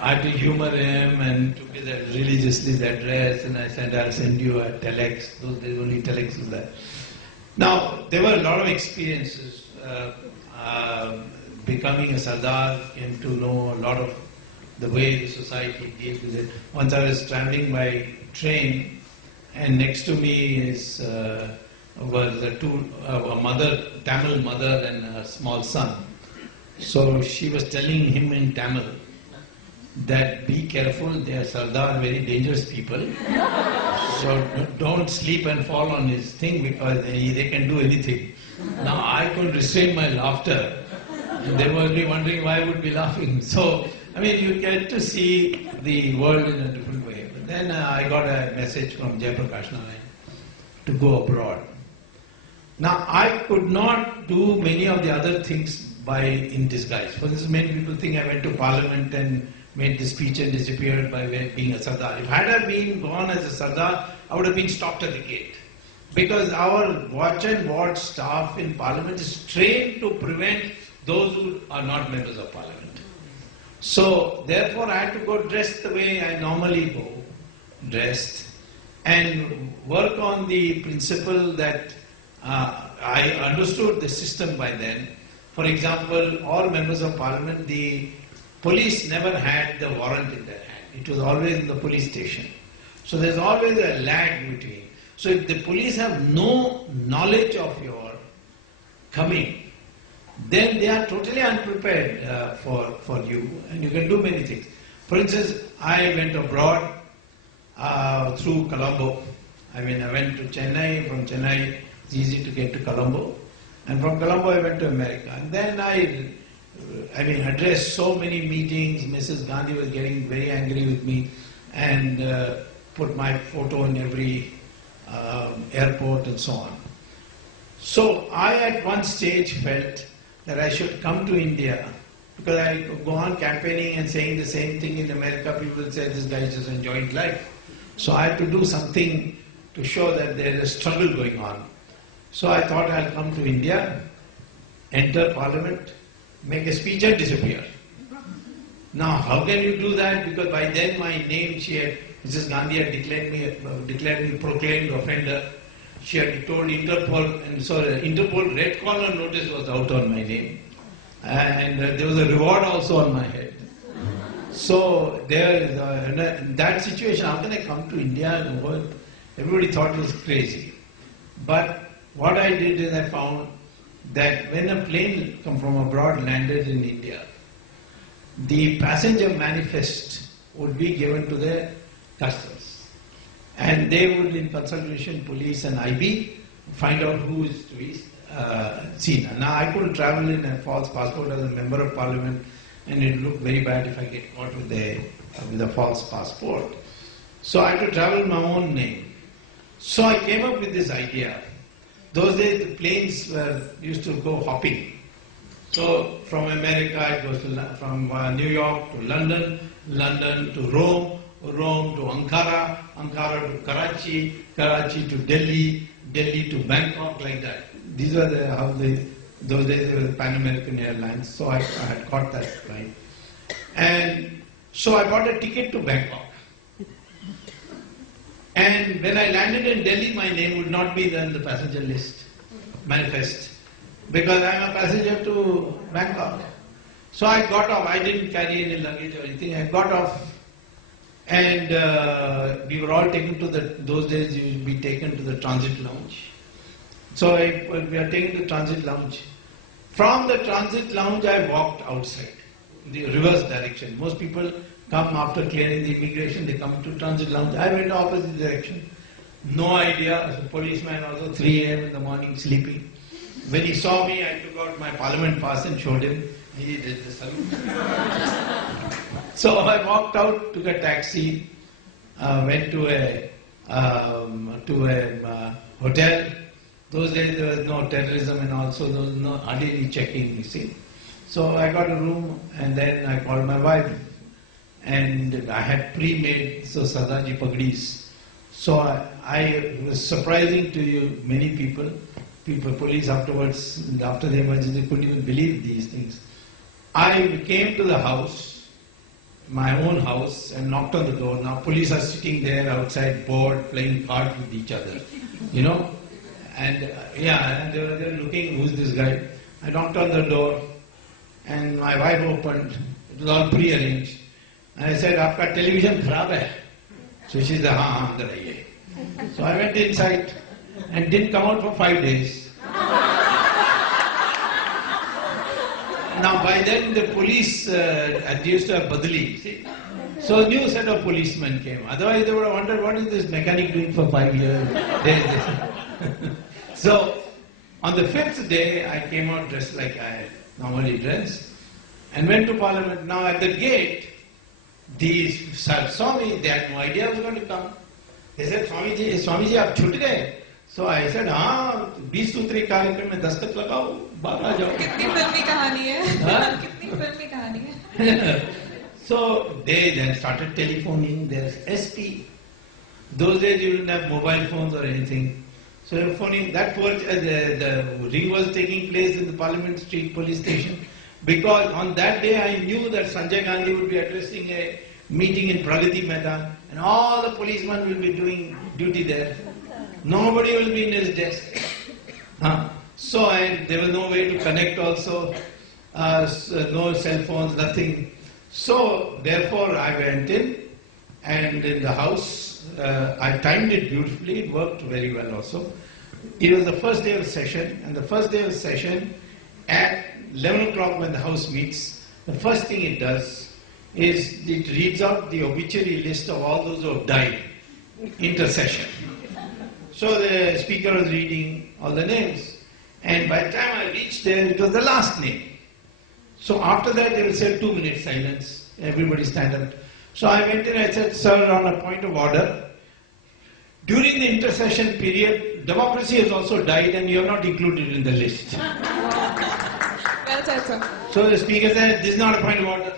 I had to humor him and took his religiously the address, and I said, I'll send you a telex. Those days only telex was there. Now, there were a lot of experiences. Becoming a Sardar, came to know a lot of the way the society deals with it. Once I was traveling by train, and next to me was a mother, Tamil mother and a small son. So she was telling him in Tamil that be careful, they are Sardar, very dangerous people. So don't sleep and fall on his thing because they can do anything. Now I could restrain my laughter. And they were only wondering why I would be laughing. So, I mean, you get to see the world in a different way. But then I got a message from Jayaprakash Narayan to go abroad. Now, I could not do many of the other things in disguise. For instance, many people think I went to Parliament and made the speech and disappeared by being a Sardar. If I had been gone as a Sardar, I would have been stopped at the gate. Because our watch and ward staff in Parliament is trained to prevent those who are not members of Parliament. So, therefore, I had to go dressed the way I normally go, dressed, and work on the principle that I understood the system by then. For example, all members of Parliament, the police never had the warrant in their hand. It was always in the police station. So there's always a lag between. So if the police have no knowledge of your coming, then they are totally unprepared for you, and you can do many things. For instance, I went abroad through Colombo. I went to Chennai. From Chennai, it's easy to get to Colombo. And from Colombo, I went to America. And then I addressed so many meetings. Mrs. Gandhi was getting very angry with me and put my photo in every airport and so on. So I at one stage felt that I should come to India, because I go on campaigning and saying the same thing in America. People say this guy is just enjoying life. So I had to do something to show that there is a struggle going on. So I thought I'll come to India, enter Parliament, make a speech and disappear. Now, how can you do that? Because by then my name, Mrs. Gandhi had declared me proclaimed offender. She had told Interpol, and so the Interpol red collar notice was out on my name. And there was a reward also on my head. So in that situation, how can I come to India? Everybody thought it was crazy. But what I did is I found that when a plane from abroad landed in India, the passenger manifest would be given to the customs. And they would, in consultation, police and IB, find out who is to be seen. Now, I couldn't travel in a false passport as a member of Parliament, and it looked very bad if I get caught with a false passport. So I had to travel in my own name. So I came up with this idea. Those days the planes used to go hopping. So from America it goes from New York to London, London to Rome, Rome to Ankara, Ankara to Karachi, Karachi to Delhi, Delhi to Bangkok, like that. These were those days they were the Pan American Airlines, so I had caught that flight. And so I bought a ticket to Bangkok. And when I landed in Delhi, my name would not be there in the passenger list, manifest, because I am a passenger to Bangkok. So I got off. I didn't carry any luggage or anything. I got off, and we were all taken to those days you would be taken to the transit lounge. So we are taken to the transit lounge. From the transit lounge, I walked outside, the reverse direction. Most people come after clearing the immigration, they come to transit lounge. I went opposite direction. No idea. As a policeman, also 3 a.m. in the morning, sleeping. When he saw me, I took out my Parliament pass and showed him. He did the salute. So I walked out, took a taxi, went to a hotel. Those days there was no terrorism, and also there was hardly any checking, you see. So I got a room, and then I called my wife. And I had pre-made Sardaji Pagdis. So I was surprising to you, many people, police afterwards, after the emergency, couldn't even believe these things. I came to the house, my own house, and knocked on the door. Now police are sitting there outside, bored, playing cards with each other, you know. And and they were looking, who's this guy? I knocked on the door, and my wife opened. It was all pre-arranged. And I said, "Aapka television kharab hai?" So she said, "Haan, andar aayiye." So I went inside and didn't come out for 5 days. Now by then the police used to have badli, see. So a new set of policemen came. Otherwise they would have wondered, what is this mechanic doing for 5 years? So on the 5th day I came out dressed like I normally dress and went to Parliament. Now at the gate, these saw me, they had no idea I was going to come. They said, Swamiji, aap chut gaye? So I said, हाँ 20 सूत्री कार्यक्रम में दस्तक लगाओ, बाहर आ जाओ. कितनी फिल्मी कहानी है, कितनी फिल्मी कहानी है. So they then started telephoning their SP. Those days you didn't have mobile phones or anything. So they were phoning. That poor, the ring was taking place in the Parliament Street police station, because on that day I knew that Sanjay Gandhi would be addressing a meeting in Pragati Maidan, and all the policemen will be doing duty there. Nobody will be in his desk. So there was no way to connect also, no cell phones, nothing. So therefore I went in, and in the house, I timed it beautifully, it worked very well also. It was the first day of session, and the first day of session, at 11 o'clock when the house meets, the first thing it does is it reads out the obituary list of all those who have died, intercession. So the speaker was reading all the names, and by the time I reached there, it was the last name. So after that, they will say 2 minutes silence, everybody stand up. So I went in and I said, sir, on a point of order, during the intercession period, democracy has also died and you are not included in the list. Well said, sir. So the speaker said, this is not a point of order.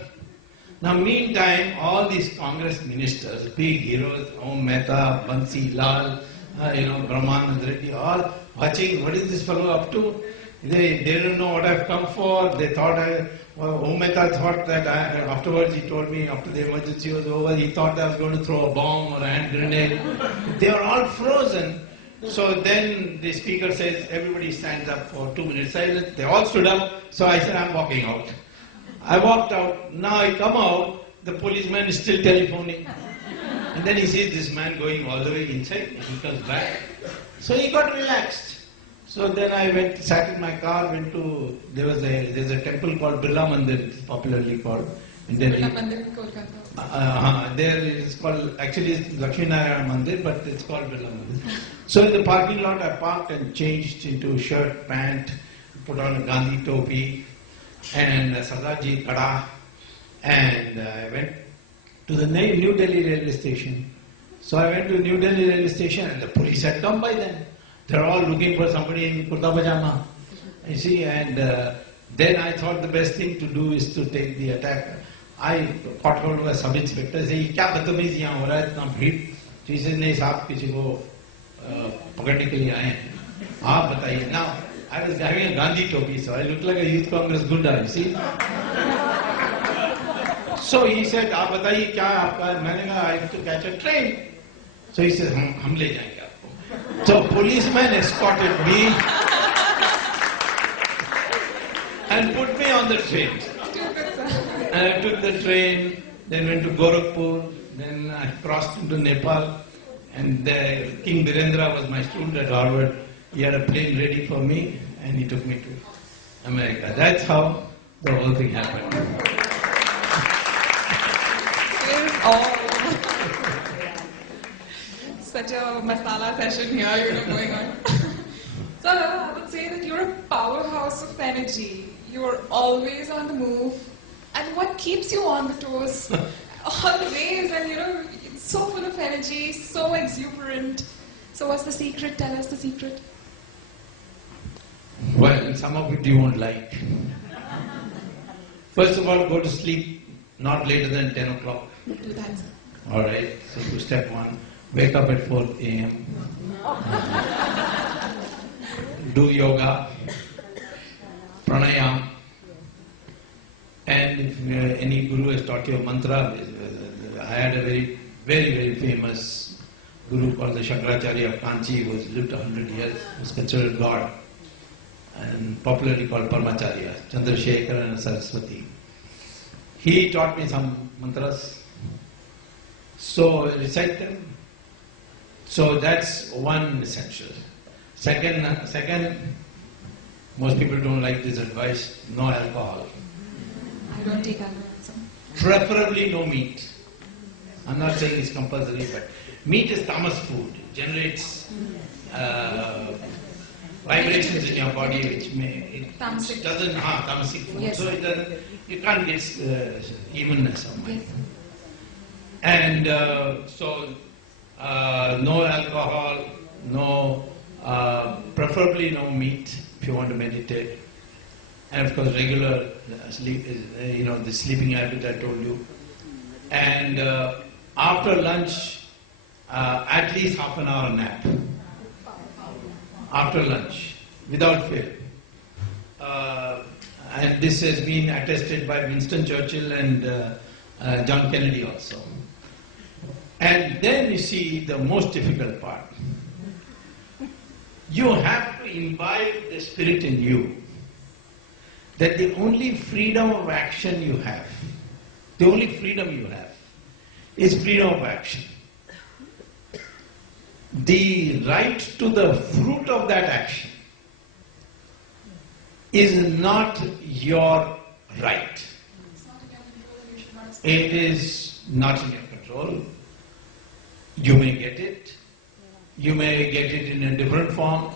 Now meantime, all these Congress ministers, big heroes, Om Mehta, Bansi Lal, Brahmanand Reddy, all watching, what is this fellow up to? They don't know what I've come for. They thought Om Mehta thought that afterwards he told me, after the emergency was over, he thought I was going to throw a bomb or a hand grenade. They were all frozen. So then the speaker says, everybody stands up for 2 minutes silence. They all stood up. So I said, I'm walking out. I walked out. Now I come out, the policeman is still telephoning. And then he sees this man going all the way inside. He comes back. So he got relaxed. So then I went, sat in my car, went to, there's a temple called Birla Mandir, it's popularly called. In Delhi. Birla Mandir in Kolkata. There it's called, actually it's Lakshmi Narayana Mandir, but it's called Birla Mandir. So in the parking lot I parked and changed into shirt, pant, put on a Gandhi topi and a Sardaji Kada, and I went to the New Delhi railway station. So I went to New Delhi railway station and the police had come by then. They're all looking for somebody in kurta pajama, you see, and then I thought the best thing to do is to take the attack. I caught hold of a sub-inspector, say, क्या बदतमीजी यहाँ हो रहा है इतना भीड़? तो he says, नहीं साहब किसी को पकड़ने के लिए आए हैं, आप बताइए. Now I was having a Gandhi topi, so I looked like a youth Congress gunda, you see. So he said, आप बताइए क्या आपका? मैंने कहा, I have to catch a train. So he says, हम ले जाएंगे. So policeman escorted me and put me on the train. And I took the train, then went to Gorakhpur, then I crossed into Nepal, and there King Birendra was my student at Harvard. He had a plane ready for me, and he took me to America. That's how the whole thing happened. Such a masala session here, going on. So I would say that you're a powerhouse of energy. You're always on the move. And what keeps you on the toes always, and so full of energy, so exuberant. So what's the secret? Tell us the secret. Well, some of it you won't like. First of all, go to sleep not later than 10 o'clock. Do that. Alright, so to step one. Wake up at 4 a.m. Do yoga, pranayam, and if any guru has taught you a mantra, I had a very, very, very famous guru called the Shankaracharya of Kanchi, who has lived 100 years, was considered God, and popularly called Paramacharya, Chandrasekhar and Saraswati. He taught me some mantras, so I recite them. So that's one essential. Second, most people don't like this advice, no alcohol. I don't take alcohol. Preferably no meat. I'm not saying it's compulsory, but meat is tamas food. It generates vibrations in your body which Tamasic. Tamasic food. Yes. So you can't get evenness of mind. Yes. And no alcohol, no Preferably no meat if you want to meditate. And of course regular sleep is, the sleeping habit I told you. And after lunch, at least half an hour nap. After lunch, without fail. And this has been attested by Winston Churchill and John Kennedy also. And then you see the most difficult part. You have to imbibe the spirit in you that the only freedom of action you have, the only freedom you have is freedom of action. The right to the fruit of that action is not your right. It is not in your control. You may get it. You may get it in a different form.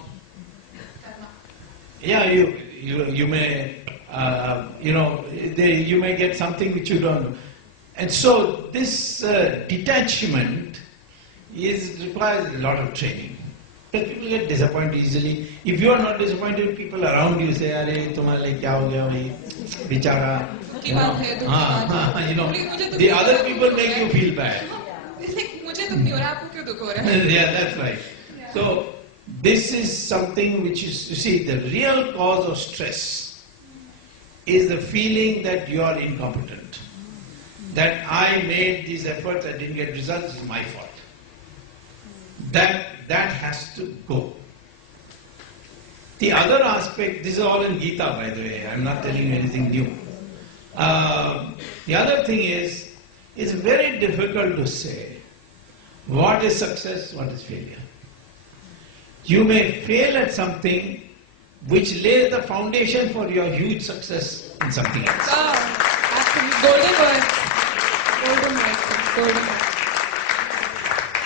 Yeah, you may, you may get something which you don't know. And so this detachment requires a lot of training. Because people get disappointed easily. If you are not disappointed, people around you say, "Arey, tumhare liye kya ho gaya bhai? Bichara." The other people make you feel bad. Yeah, that's right. So this is something which is, you see, the real cause of stress is the feeling that you are incompetent. That I made these efforts, I didn't get results, it's my fault. That has to go. The other aspect, this is all in Gita by the way, I'm not telling you anything new. The other thing is, it's very difficult to say what is success, what is failure. You may fail at something which lays the foundation for your huge success in something else. Oh, absolutely. Golden words. Golden words. Golden words.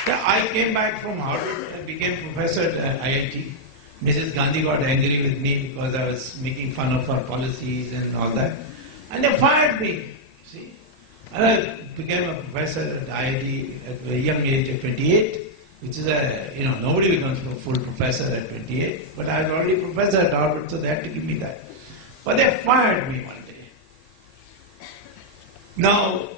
Yeah, I came back from Harvard and became professor at IIT. Mrs. Gandhi got angry with me because I was making fun of her policies and all that. And they fired me, see. And I became a professor at IIT at a young age of 28, which is nobody becomes a full professor at 28. But I was already a professor at Harvard, so they had to give me that. But they fired me one day. Now,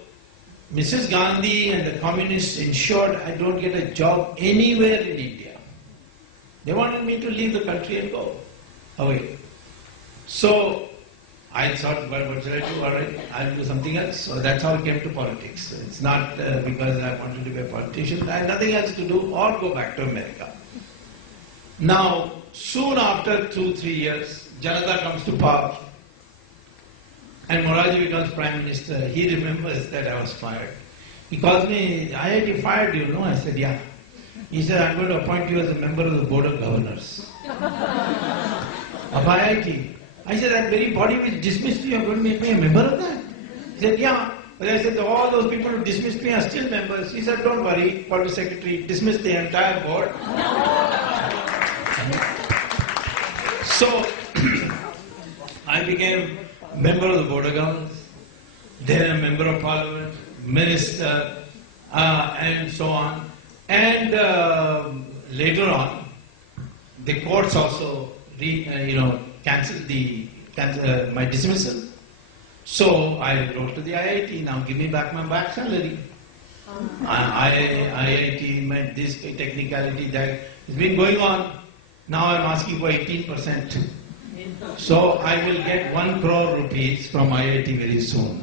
Mrs. Gandhi and the communists ensured I don't get a job anywhere in India. They wanted me to leave the country and go away. So I thought, well, what should I do? All right, I'll do something else. So that's how I came to politics. It's not because I wanted to be a politician. I had nothing else to do or go back to America. Now, soon after 2-3 years, Janata comes to power. And Morarji becomes Prime Minister. He remembers that I was fired. He calls me, IIT fired you, no? I said, yeah. He said, I'm going to appoint you as a member of the Board of Governors of IIT. I said, that very body which dismissed you, you're going to make me a member of that? He said, yeah. But I said, all those people who dismissed me are still members. He said, don't worry, call the secretary, dismiss the entire board. So, I became member of the Board of Governors, then a member of Parliament, minister, and so on. And later on, the courts also cancelled my dismissal. So I wrote to the IIT, now give me back my back salary. IIT, this technicality, that it's been going on. Now I'm asking for 18%. So I will get 1 crore rupees from IIT very soon.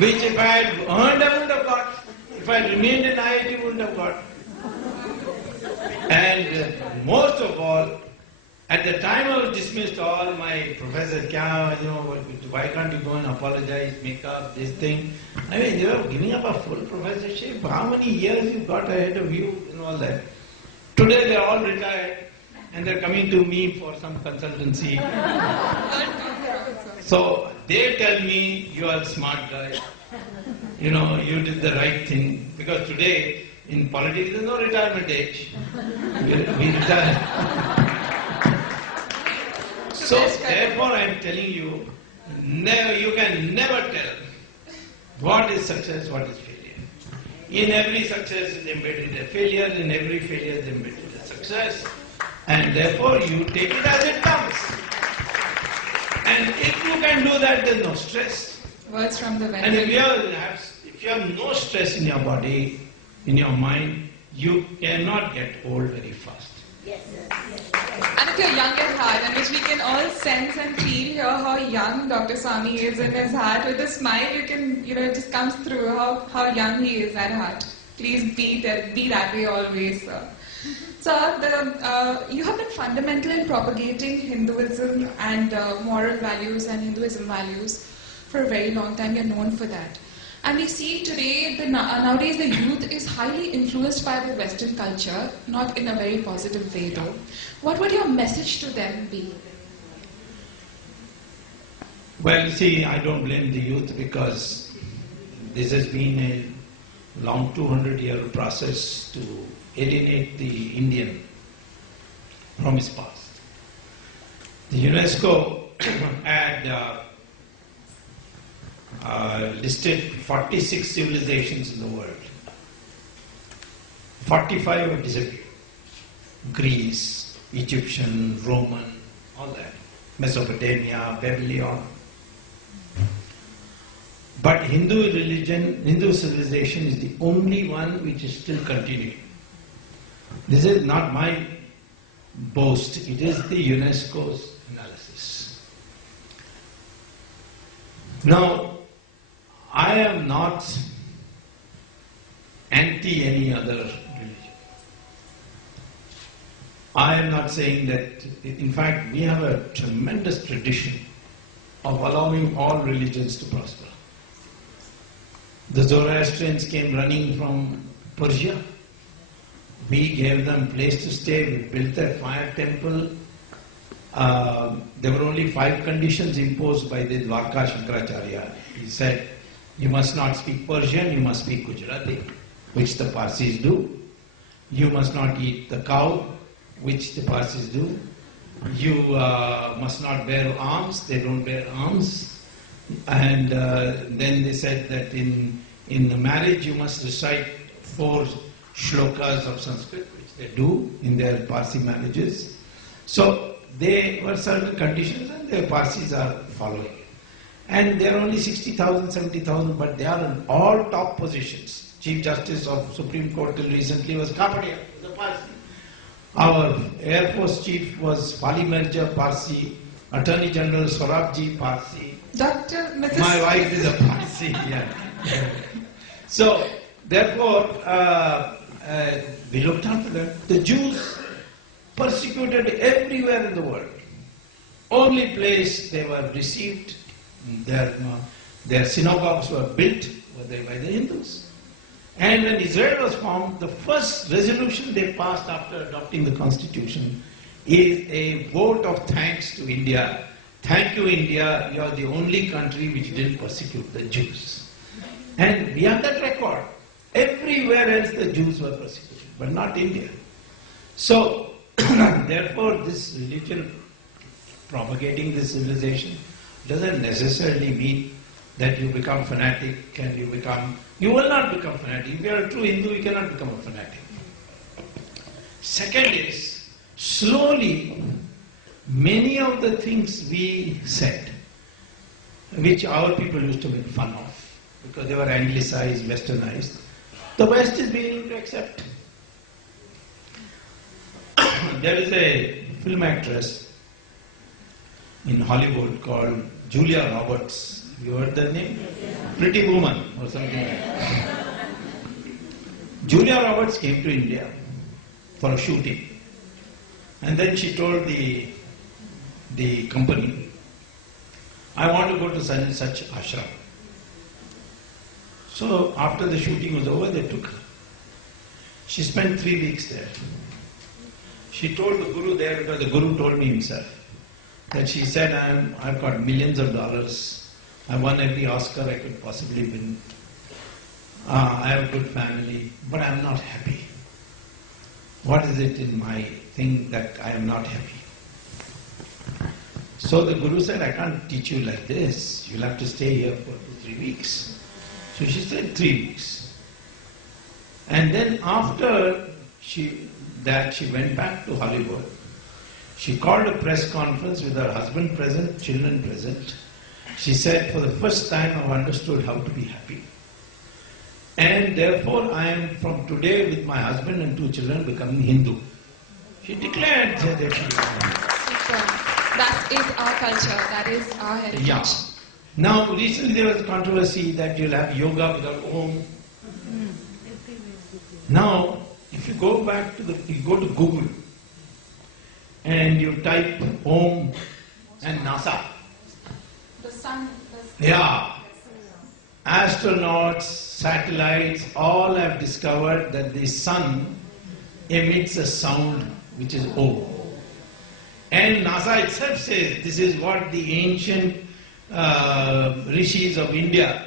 Which if I had earned, I wouldn't have got. If I had remained in IIT, I wouldn't have got. And most of all, at the time I was dismissed, all my professors, why can't you go and apologize, make up this thing? I mean, they were giving up a full professorship. How many years you got ahead of you and all that? Today they are all retired and they're coming to me for some consultancy. So they tell me, you are a smart guy. You did the right thing. Because today, in politics, there's no retirement age. We retire. So therefore I am telling you, you can never tell what is success, what is failure. In every success is embedded a failure, in every failure is embedded a stress, and therefore you take it as it comes. And if you can do that, there's no stress. Words from the And veteran. if you have no stress in your body, in your mind, you cannot get old very fast. And if you're young at heart, and which we can all sense and feel here how young Dr. Swamy is in his heart, with a smile you can, it just comes through how young he is at heart. Please be that way always, sir. Sir, you have been fundamental in propagating Hinduism and moral values and Hinduism values for a very long time. You're known for that. And we see today, nowadays the youth is highly influenced by the Western culture, not in a very positive way though. What would your message to them be? Well, you see, I don't blame the youth because this has been a long 200-year process to alienate the Indian from his past. The UNESCO had listed 46 civilizations in the world. 45 have disappeared. Greece, Egyptian, Roman, all that. Mesopotamia, Babylon. But Hindu religion, Hindu civilization is the only one which is still continuing. This is not my boast, it is the UNESCO's analysis. Now, I am not anti any other religion. I am not saying that, in fact, we have a tremendous tradition of allowing all religions to prosper. The Zoroastrians came running from Persia. We gave them place to stay. We built a fire temple. There were only 5 conditions imposed by the Dwarka Shankaracharya. He said, you must not speak Persian, you must speak Gujarati, which the Parsis do. You must not eat the cow, which the Parsis do. You must not bear arms, they don't bear arms. And then they said that in the marriage you must recite 4 shlokas of Sanskrit, which they do in their Parsi marriages. So there were certain conditions and the Parsis are following it. And there are only 60,000, 70,000, but they are in all top positions. Chief Justice of Supreme Court till recently was Kapadia, the Parsi. Our Air Force Chief was Fali Mirza, Parsi. Attorney General Swarabji, Parsi. Dr. Mrs. My wife is a Parsi, yeah. So, therefore, we looked after them. The Jews persecuted everywhere in the world. Only place they were received, their synagogues were built by the Hindus. And when Israel was formed, the first resolution they passed after adopting the constitution is a vote of thanks to India. Thank you, India, you are the only country which didn't persecute the Jews. And we have that record. Everywhere else the Jews were persecuted, but not India. So, therefore, this religion, propagating this civilization, doesn't necessarily mean that you become fanatic and you will not become fanatic. If you are a true Hindu, you cannot become a fanatic. Second is, slowly, many of the things we said, which our people used to make fun of, because they were anglicized, westernized, the West is beginning to accept. There is a film actress in Hollywood called Julia Roberts. You heard the name? Pretty Woman or something like that. Julia Roberts came to India for a shooting. And then she told the company, I want to go to such and such ashram. So after the shooting was over, they took her. She spent 3 weeks there. She told the guru there, because the guru told me himself, that she said, I've got millions of dollars. I won every Oscar I could possibly win. I have a good family, but I'm not happy. What is it in my thing that I am not happy? So the guru said, I can't teach you like this. You'll have to stay here for 2-3 weeks. So she said 3 weeks. And then after that she went back to Hollywood. She called a press conference with her husband present, children present. She said, for the first time I've understood how to be happy. And therefore I am from today with my husband and 2 children becoming Hindu. She declared that That is our culture, that is our heritage. yeah. Now recently there was a controversy that you'll have yoga without Om. Now if you go back to you go to Google and you type Om and NASA. The sun. Yeah. Astronauts, satellites, all have discovered that the sun emits a sound which is Om. And NASA itself says this is what the ancient rishis of India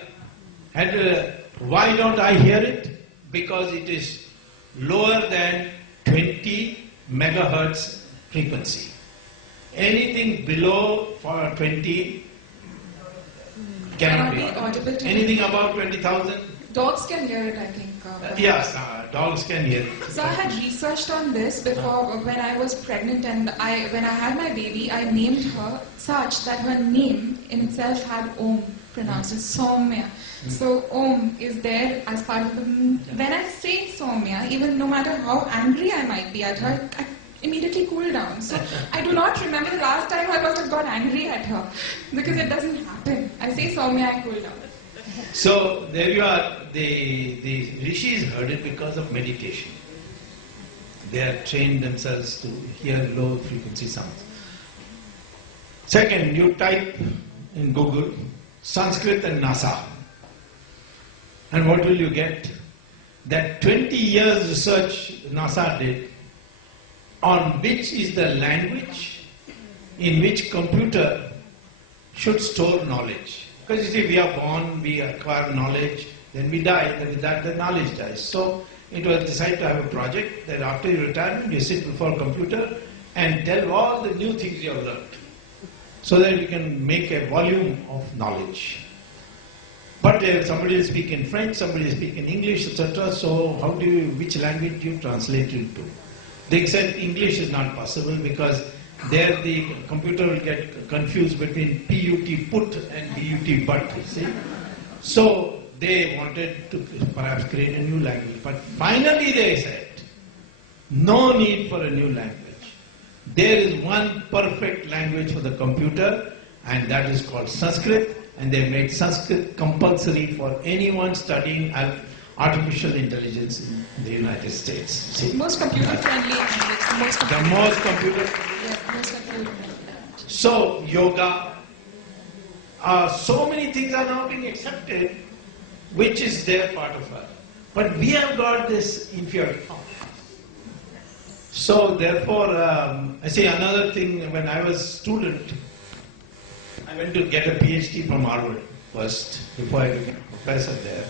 had. Why don't I hear it? Because it is lower than 20 megahertz frequency. Anything below 20 cannot be audible. Anything above 20,000? Dogs can hear it, I think. Yes, dogs can hear it. So I had researched on this before when I was pregnant, and when I had my baby, I named her such that her name in itself had Om pronounced as Soumya. So Om is there as part of the... When I say Soumya, even no matter how angry I might be at her, I immediately cool down. So I do not remember the last time I must have got angry at her, because it doesn't happen. I say Soumya, I cool down. So there you are. The rishis heard it because of meditation. They have trained themselves to hear low frequency sounds. Second, you type in Google Sanskrit and NASA, and what will you get? That 20 years research NASA did on which is the language in which computer should store knowledge. Because you see, we are born, we acquire knowledge, then we die, and with that the knowledge dies. So it was decided to have a project that after your retirement you sit before a computer and tell all the new things you have learned, so that you can make a volume of knowledge. But somebody will speak in French, somebody will speak in English, etc. So which language do you translate it into? They said English is not possible because there the computer will get confused between PUT put and BUT but, you see. So they wanted to perhaps create a new language. But finally they said, no need for a new language. There is one perfect language for the computer, and that is called Sanskrit, and they made Sanskrit compulsory for anyone studying artificial intelligence in the United States. See? Most computer-friendly language. The most computer. Yeah, most computer-friendly. So, yoga, so many things are now being accepted, which is their part of us. But we have got this inferior. So, therefore, I say another thing, when I was a student, I went to get a PhD from Harvard first, before I became a professor there.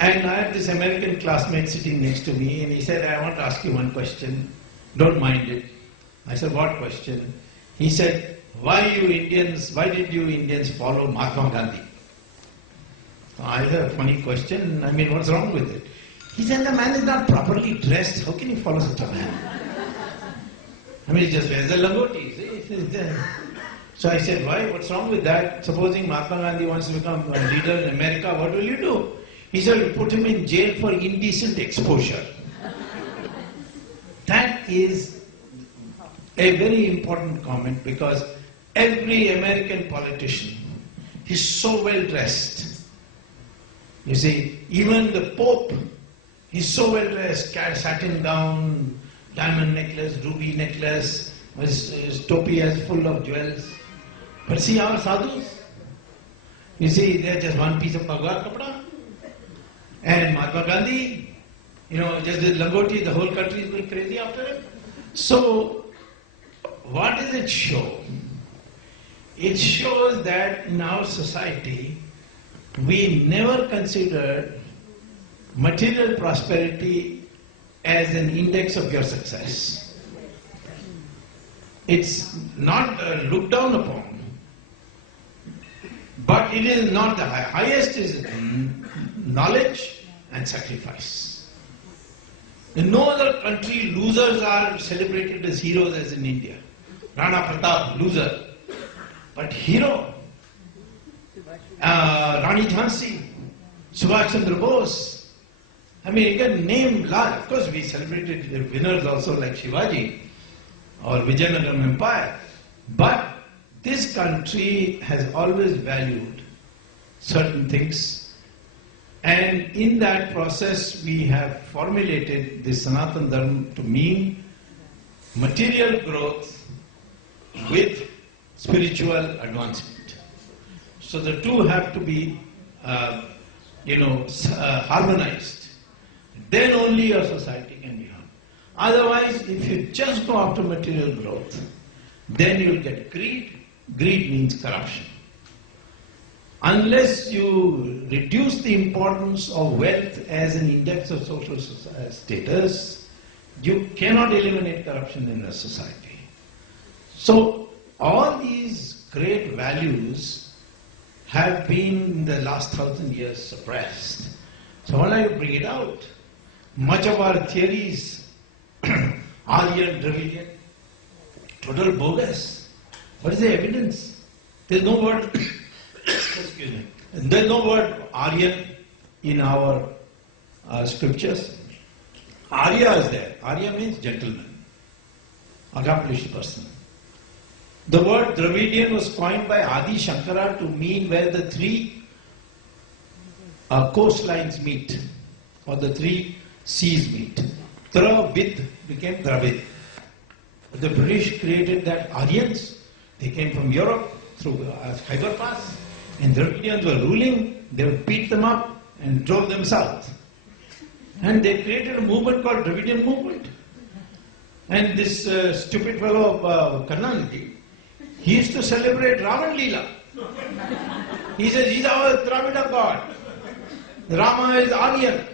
And I had this American classmate sitting next to me, and he said, I want to ask you one question, don't mind it. I said, what question? He said, why did you Indians follow Mahatma Gandhi? I said, a funny question, I mean, what's wrong with it? He said, the man is not properly dressed, how can you follow such a man? I mean, he just wears a langoti, see? So I said, why, what's wrong with that? Supposing Mahatma Gandhi wants to become a leader in America, what will you do? He said, you put him in jail for indecent exposure. That is a very important comment, because every American politician is so well dressed. You see, even the Pope is so well dressed, satin gown, diamond necklace, ruby necklace, his topi is full of jewels. But see our sadhus, you see, they're just one piece of bhagwat kapda. And Mahatma Gandhi, just the langoti, the whole country is going crazy after him. So, what does it show? It shows that in our society, we never considered material prosperity as an index of your success. It's not looked down upon, but it is not the highest is knowledge and sacrifice. In no other country, losers are celebrated as heroes as in India. Rana Pratap, loser. But hero, Rani Jhansi, Subhash Chandra Bose. I mean, you can name large. Of course, we celebrated the winners also like Shivaji or Vijayanagaram Empire. But this country has always valued certain things. And in that process, we have formulated the Sanatana Dharma to mean material growth with spiritual advancement. So the two have to be, harmonized. Then only your society can be harmonized. Otherwise, if you just go after material growth, then you will get greed. Greed means corruption. Unless you reduce the importance of wealth as an index of social status, you cannot eliminate corruption in a society. So all these great values have been in the last 1,000 years suppressed. So I would like to bring it out. Much of our theories, Aryan, Dravidian, total bogus. What is the evidence? There is no word, excuse me, there is no word Aryan in our scriptures. Arya is there. Arya means gentleman, accomplished person. The word Dravidian was coined by Adi Shankara to mean where the three coastlines meet, or the three seas meet. Dravid became Dravid. The British created that Aryans. They came from Europe through Khyber Pass, and Dravidians were ruling. They would beat them up and drove them south. And they created a movement called Dravidian movement. And this stupid fellow of Karnataka, he used to celebrate Ravan Leela. He says, he's our Dravida god. Rama is Aryan.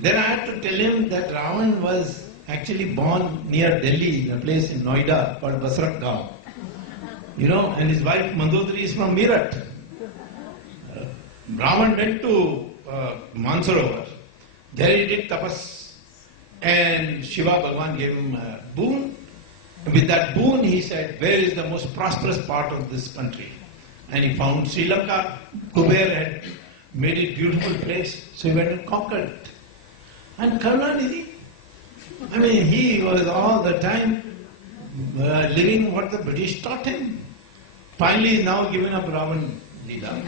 Then I had to tell him that Ravan was actually born near Delhi, in a place in Noida called Basrak Gaon. And his wife Mandodari is from Meerut. Ravan went to Mansarovar. There he did tapas. And Shiva Bhagwan gave him a boon. And with that boon, he said, where is the most prosperous part of this country? And he found Sri Lanka. Kuber had made it a beautiful place. So he went and conquered it. And Karunanidhi, he was all the time living what the British taught him. Finally, he's now given up Ravan Leela.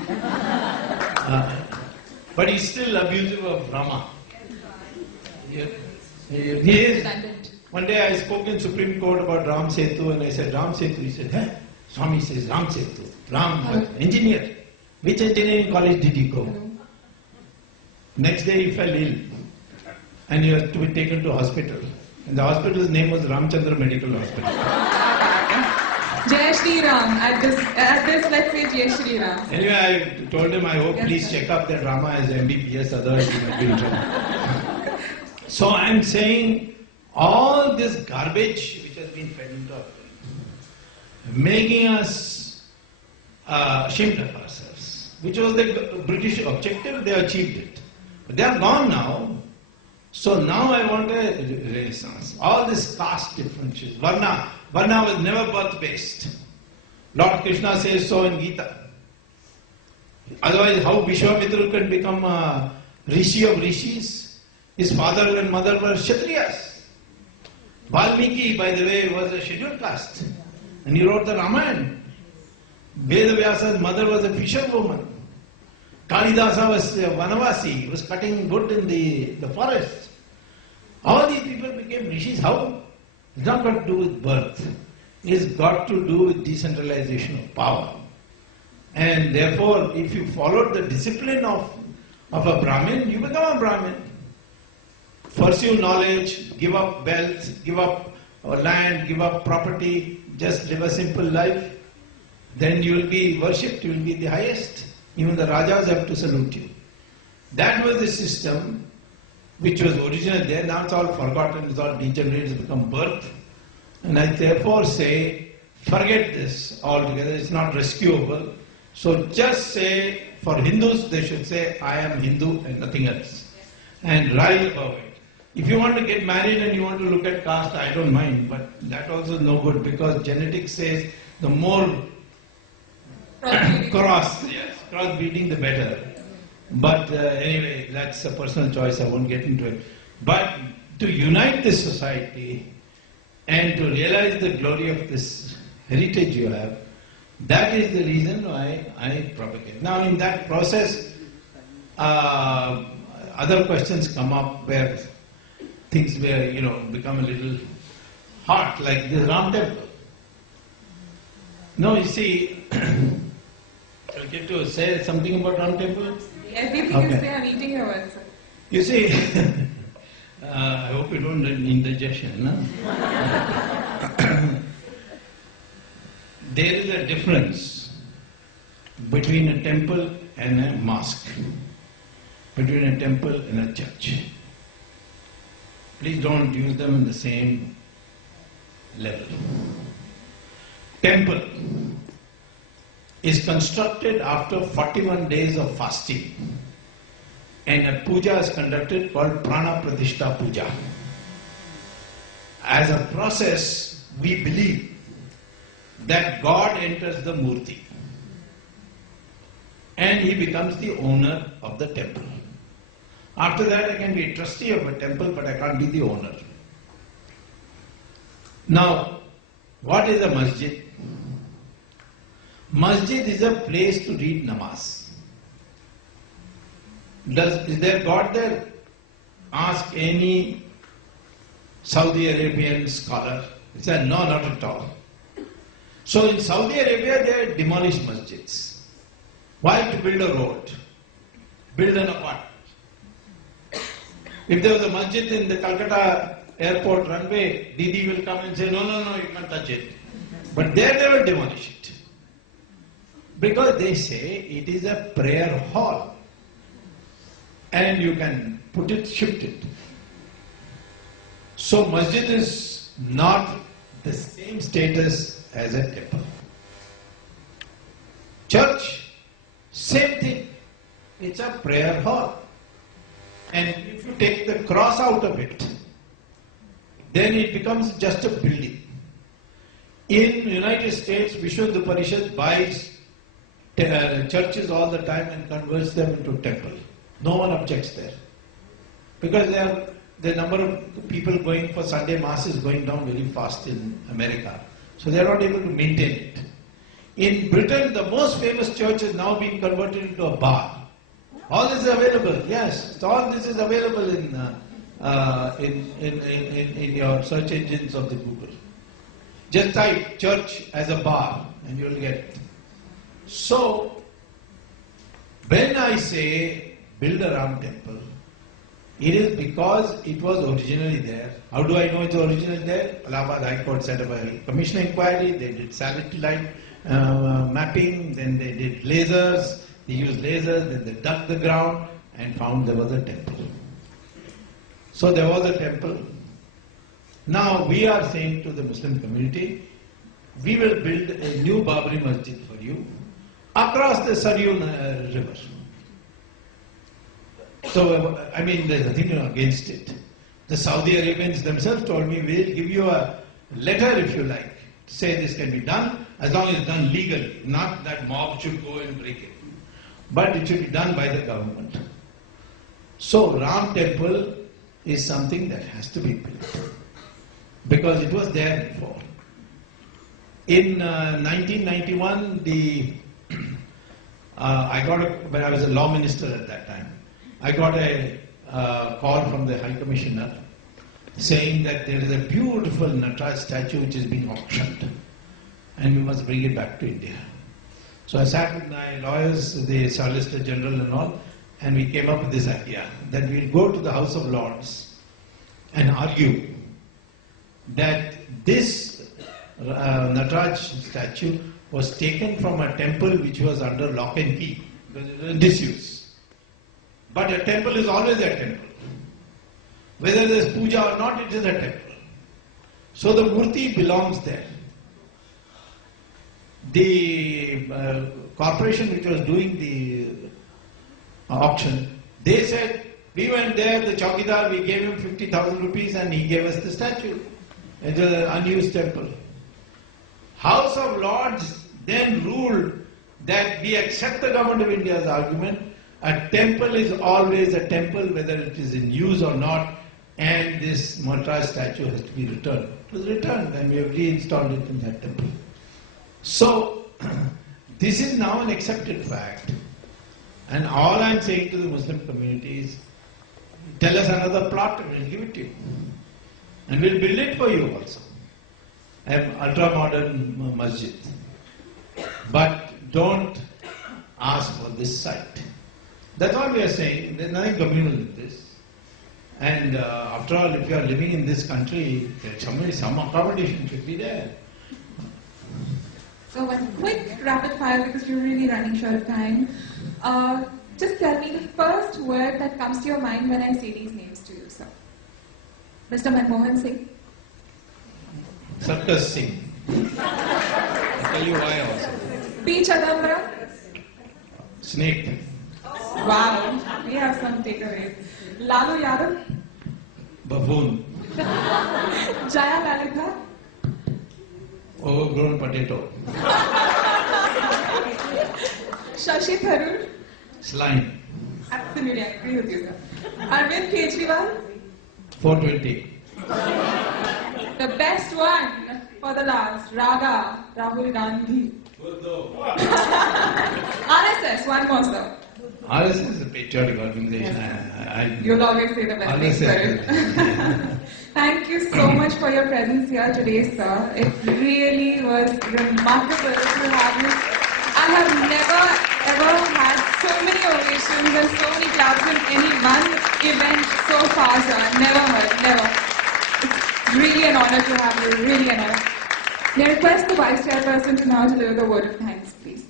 But he's still abusive of Rama. He is. One day I spoke in Supreme Court about Ram Setu, and I said, Ram Setu. He said, huh? Swami says, Ram Setu. Ram was engineer. Which engineering college did he go? Next day he fell ill. And he was to be taken to hospital. And the hospital's name was Ramchandra Medical Hospital. Jai Shri Ram. At this, let's say Jai Shri Ram. Anyway, I told him, I hope please check up that Rama is MBBS, otherwise he might be in trouble. So I'm saying, all this garbage which has been fed into our brain, making us ashamed of ourselves, which was the British objective, they achieved it. But they are gone now. So now I want a renaissance. All this caste differences, Varna was never birth-based. Lord Krishna says so in Gita. Otherwise, how Vishwamitra can become a rishi of rishis? His father and mother were Kshatriyas. Valmiki, by the way, was a scheduled caste. And he wrote the Ramayana. Vedavyasa's mother was a fisherwoman. Kalidasa was a Vanavasi, he was cutting wood in the forest. All these people became rishis. How? It's not got to do with birth. It's got to do with decentralization of power. And therefore, if you followed the discipline of a Brahmin, you become a Brahmin. Pursue knowledge, give up wealth, give up land, give up property, just live a simple life. Then you will be worshipped, you will be the highest. Even the Rajas have to salute you. That was the system which was original there. Now it's all forgotten, it's all degenerated, it's become birth. And I therefore say, forget this altogether, it's not rescuable. So just say, for Hindus, they should say, I am Hindu and nothing else. And rise above it. If you want to get married and you want to look at caste, I don't mind, but that also is no good because genetics says the more cross-breeding, the better. But anyway, that's a personal choice, I won't get into it. But to unite this society and to realize the glory of this heritage you have, that is the reason why I propagate. Now in that process, other questions come up where things become a little hot, like the Ram temple. No, you see, I'll get to say something about Ram temple. Everything is there, I'm eating your words, sir. You see, I hope you don't have indigestion. No? There is a difference between a temple and a mosque, between a temple and a church. Please don't use them in the same level. Temple is constructed after 41 days of fasting, and a puja is conducted called Prana Pratishtha Puja. As a process, we believe that God enters the murti and he becomes the owner of the temple. After that, I can be a trustee of a temple, but I can't be the owner. Now, what is a masjid? Masjid is a place to read namaz. Is there God there? Ask any Saudi Arabian scholar. He said, no, not at all. So in Saudi Arabia, they demolished masjids. Why? To build a road, build an apartment. If there was a masjid in the Kolkata airport runway, Didi will come and say, no, you can't touch it. But there they will demolish it. Because they say it is a prayer hall. And you can put it, shift it. So masjid is not the same status as a temple. Church, same thing. It's a prayer hall. And if you take the cross out of it, then it becomes just a building. In the United States, Vishwa Parishad buys churches all the time and converts them into temple. No one objects there. Because the number of people going for Sunday Mass is going down very fast in America. So they are not able to maintain it. In Britain, the most famous church is now being converted into a bar. All this is available, yes. All this is available in your search engines of the Google. Just type church as a bar and you will get it. So, when I say build a Ram temple, it is because it was originally there. How do I know it's originally there? Allahabad High Court set up a commission inquiry, they did satellite mapping, then they did lasers, they used lasers, then they dug the ground and found there was a temple. So there was a temple. Now we are saying to the Muslim community, we will build a new Babri Masjid for you across the Saryu river. So, I mean, there's nothing against it. The Saudi Arabians themselves told me, we'll give you a letter if you like, to say this can be done, as long as it's done legally, not that mob should go and break it. But it should be done by the government. So, Ram temple is something that has to be built, because it was there before. In 1991, when I was a law minister at that time, I got a call from the High Commissioner saying that there is a beautiful Nataraj statue which is being auctioned and we must bring it back to India. So I sat with my lawyers, the Solicitor General and all, and we came up with this idea that we'll go to the House of Lords and argue that this Nataraj statue was taken from a temple which was under lock and key, because it was in disuse. But a temple is always a temple. Whether there is puja or not, it is a temple. So the murti belongs there. The corporation which was doing the auction, they said, We went there, the Chowkidar, we gave him 50,000 rupees and he gave us the statue. It was an unused temple. House of Lords then ruled that we accept the government of India's argument. A temple is always a temple, whether it is in use or not, and this Madras statue has to be returned. It was returned and we have reinstalled it in that temple. So, this is now an accepted fact. And all I am saying to the Muslim community is, tell us another plot and we'll give it to you. And we'll build it for you also. An ultra-modern masjid. But don't ask for this site. That's all we are saying. There's nothing communal in this. And after all, if you are living in this country, some accommodation should be there. So one quick rapid fire because we're really running short of time. Just tell me the first word that comes to your mind when I say these names to you, sir. Mr. Manmohan Singh. Circus Singh. I'll tell you why also. P. Chadambara. Snake. Wow, we have some takeaways. Lalu Yadav. Baboon. Jaya Lalitha. Overgrown potato. Shashi Tharoor. Slime. Absolutely, I agree with you, sir. Arvind Kejriwal. 420. The best one for the last, Raga, Rahul Gandhi. RSS, one more, sir. RSS is a patriotic organization. You'll always say the best things, sir. Thank you so much for your presence here today, sir. It really was remarkable to have you. I have never ever had so many ovations and so many claps in any one event so far, sir. Never heard, never. It's really an honor to have you, really an honor. May I request the Vice Chairperson to now deliver the word of thanks, please.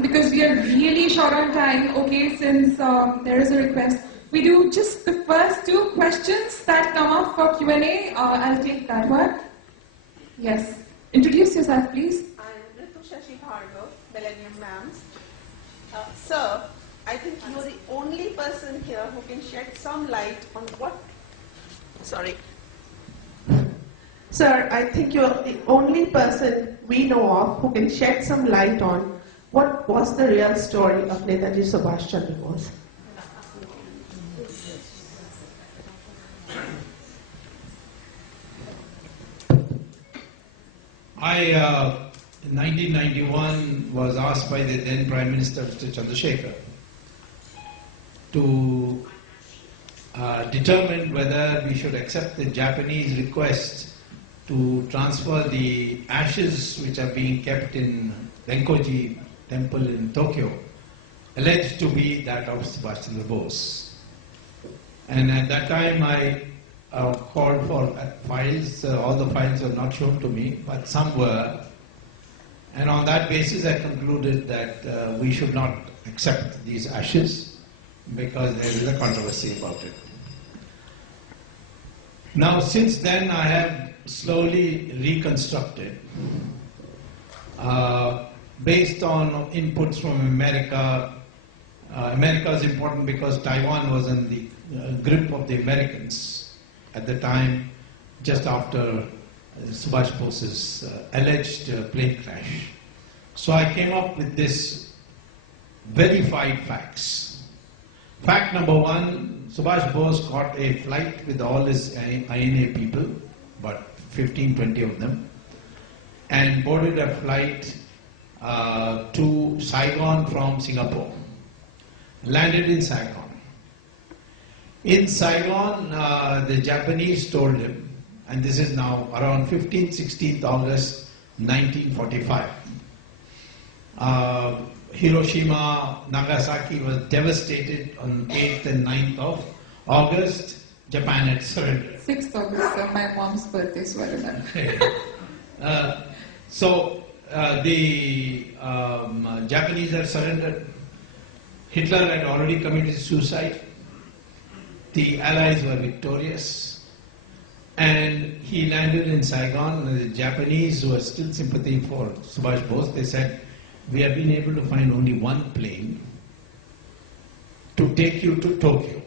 Because we are really short on time, okay, since there is a request. We do just the first two questions that come up for Q&A. I'll take that one. Yes. Introduce yourself, please. I'm Ritu Shashi Bhargav, Millennium Mams. Sir, I think you're the only person here who can shed some light on what... Sorry. Sir, I think you're the only person we know of who can shed some light on what was the real story of Netaji Subhash Chandra Bose. I, in 1991, was asked by the then Prime Minister, Mr. Chandrasekhar, to determine whether we should accept the Japanese request to transfer the ashes which are being kept in Renkoji Temple in Tokyo, alleged to be that of Subhash Chandra Bose. And at that time I called for files. All the files were not shown to me, but some were. And on that basis I concluded that we should not accept these ashes because there is a controversy about it. Now since then I have slowly reconstructed based on inputs from America. America is important because Taiwan was in the grip of the Americans at the time, just after Subhash Bose's alleged plane crash. So I came up with this verified facts. Fact number one, Subhash Bose caught a flight with all his INA people, about 15-20 of them, and boarded a flight to Saigon from Singapore. Landed in Saigon. In Saigon, the Japanese told him, and this is now around 15-16th August 1945. Hiroshima, Nagasaki was devastated on 8th and 9th of August. Japan had surrendered. 6th August, my mom's birthday, so I remember. So the Japanese had surrendered. Hitler had already committed suicide. The Allies were victorious. And he landed in Saigon, and the Japanese, who were still sympathetic for Subhash Bose, they said, we have been able to find only one plane to take you to Tokyo.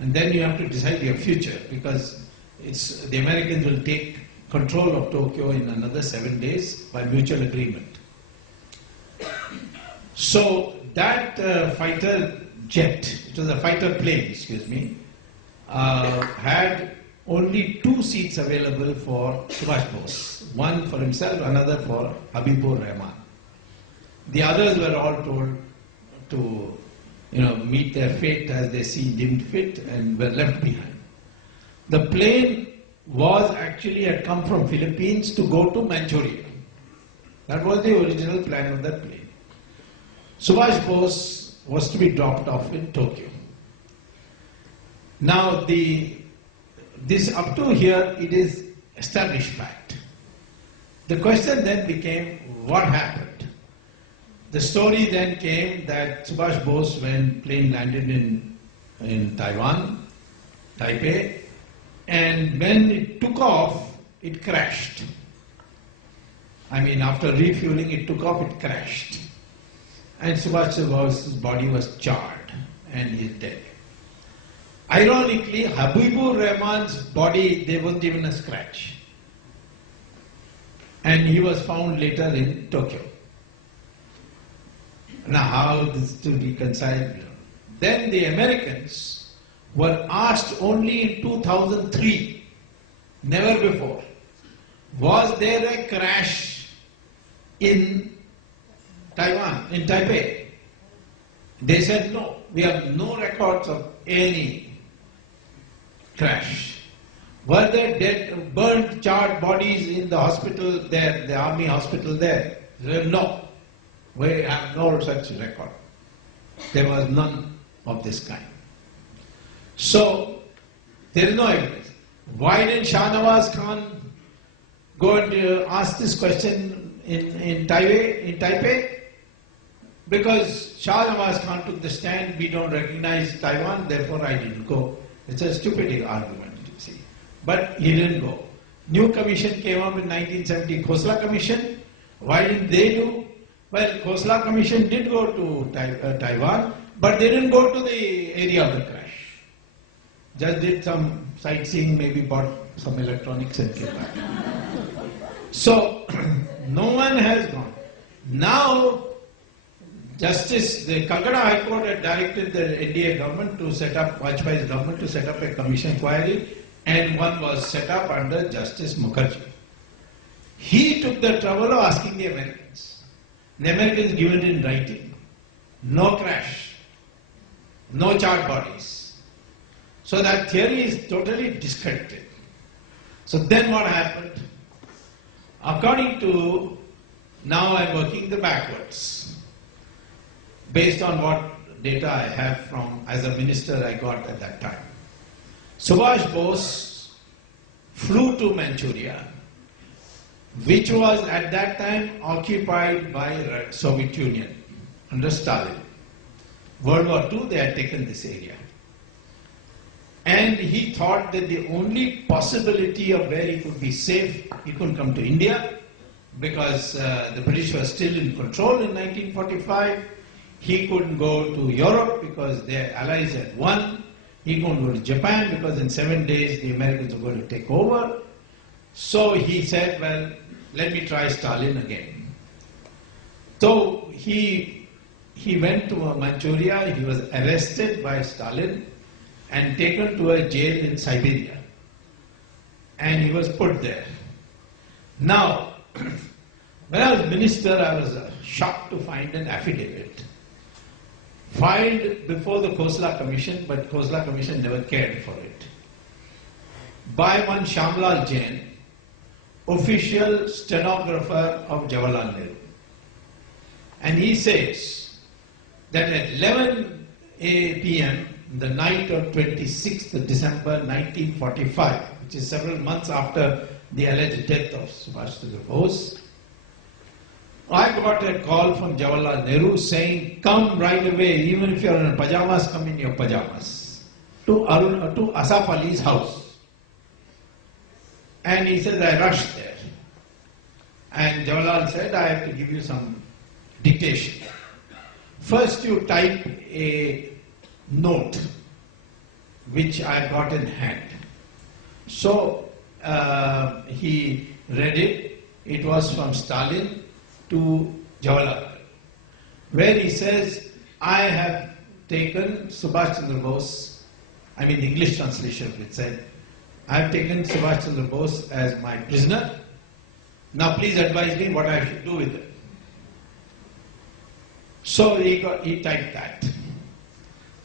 And then you have to decide your future, because the Americans will take control of Tokyo in another 7 days by mutual agreement. So that fighter jet, it was a fighter plane, excuse me, had only 2 seats available for Subhash Bose. One for himself, another for Habibur Rahman. The others were all told to meet their fate as they deemed fit, and were left behind. The plane had come from Philippines to go to Manchuria. That was the original plan of that plane. Subhash Bose was to be dropped off in Tokyo. Now, this up to here, it is established fact. The question then became, what happened? The story then came that Subhash Bose, when plane landed in Taiwan, Taipei, and when it took off, it crashed. I mean, after refueling, it took off, it crashed. And Subhash Bose's body was charred, and he is dead. Ironically, Habibur Rahman's body, there wasn't even a scratch. And he was found later in Tokyo. Now, how this to reconcile? Then the Americans were asked only in 2003, never before, was there a crash in Taiwan, in Taipei? They said no, we have no records of any crash. Were there dead, burnt, charred bodies in the hospital there, the army hospital there? They said no. We have no such record. There was none of this kind. So, there is no evidence. Why did Shah Nawaz Khan go and ask this question in Taipei? Because Shah Nawaz Khan took the stand, we don't recognize Taiwan, therefore I didn't go. It's a stupid argument, you see. But he didn't go. New commission came up in 1970, Khosla Commission. Why didn't they do? Well, Khosla Commission did go to Taiwan, but they didn't go to the area of the crash. Just did some sightseeing, maybe bought some electronics and came back. So, no one has gone. Now, the Kolkata High Court had directed the NDA government to set up, Vajpayee's government to set up a commission inquiry, and one was set up under Justice Mukherjee. He took the trouble of asking the Americans. The Americans given it in writing. No crash. No charred bodies. So that theory is totally discredited. So then what happened? According to, now I'm working the backwards. Based on what data I have from, as a minister I got at that time. Subhash Bose flew to Manchuria, which was at that time occupied by Soviet Union under Stalin. World War II, they had taken this area. And he thought that the only possibility of where he could be safe, he couldn't come to India because the British were still in control in 1945. He couldn't go to Europe because their allies had won. He couldn't go to Japan because in 7 days the Americans were going to take over. So he said, well, let me try Stalin again. So he went to Manchuria, he was arrested by Stalin and taken to a jail in Siberia. And he was put there. Now, when I was minister, I was shocked to find an affidavit filed before the Khosla Commission, but Khosla Commission never cared for it, by one Shamlal Jain, official stenographer of Jawaharlal Nehru. And he says that at 11 p.m., the night of 26th December 1945, which is several months after the alleged death of Subhash Chandra Bose, I got a call from Jawaharlal Nehru saying, come right away, even if you're in pajamas, come in your pajamas, to Asaf Ali's house. And he says, I rushed there. And Jawaharlal said, I have to give you some dictation. First you type a note, which I got in hand. So he read it. It was from Stalin to Jawaharlal, where he says, I have taken Subhash Chandra Bose, I mean the English translation of it said, I have taken Subhash Chandra Bose as my prisoner. Now please advise me what I should do with it. So he typed that.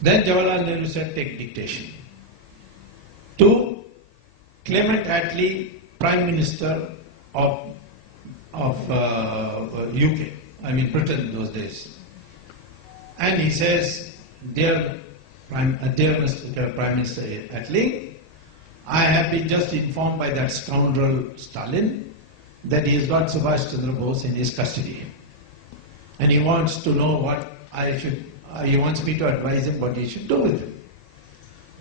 Then Jawaharlal Nehru said, take dictation. To Clement Attlee, Prime Minister of UK, I mean Britain in those days. And he says, dear Mr. Prime Minister Attlee, I have been just informed by that scoundrel Stalin that he has got Subhash Chandra Bose in his custody. And he wants to know what he wants me to advise him what he should do with him.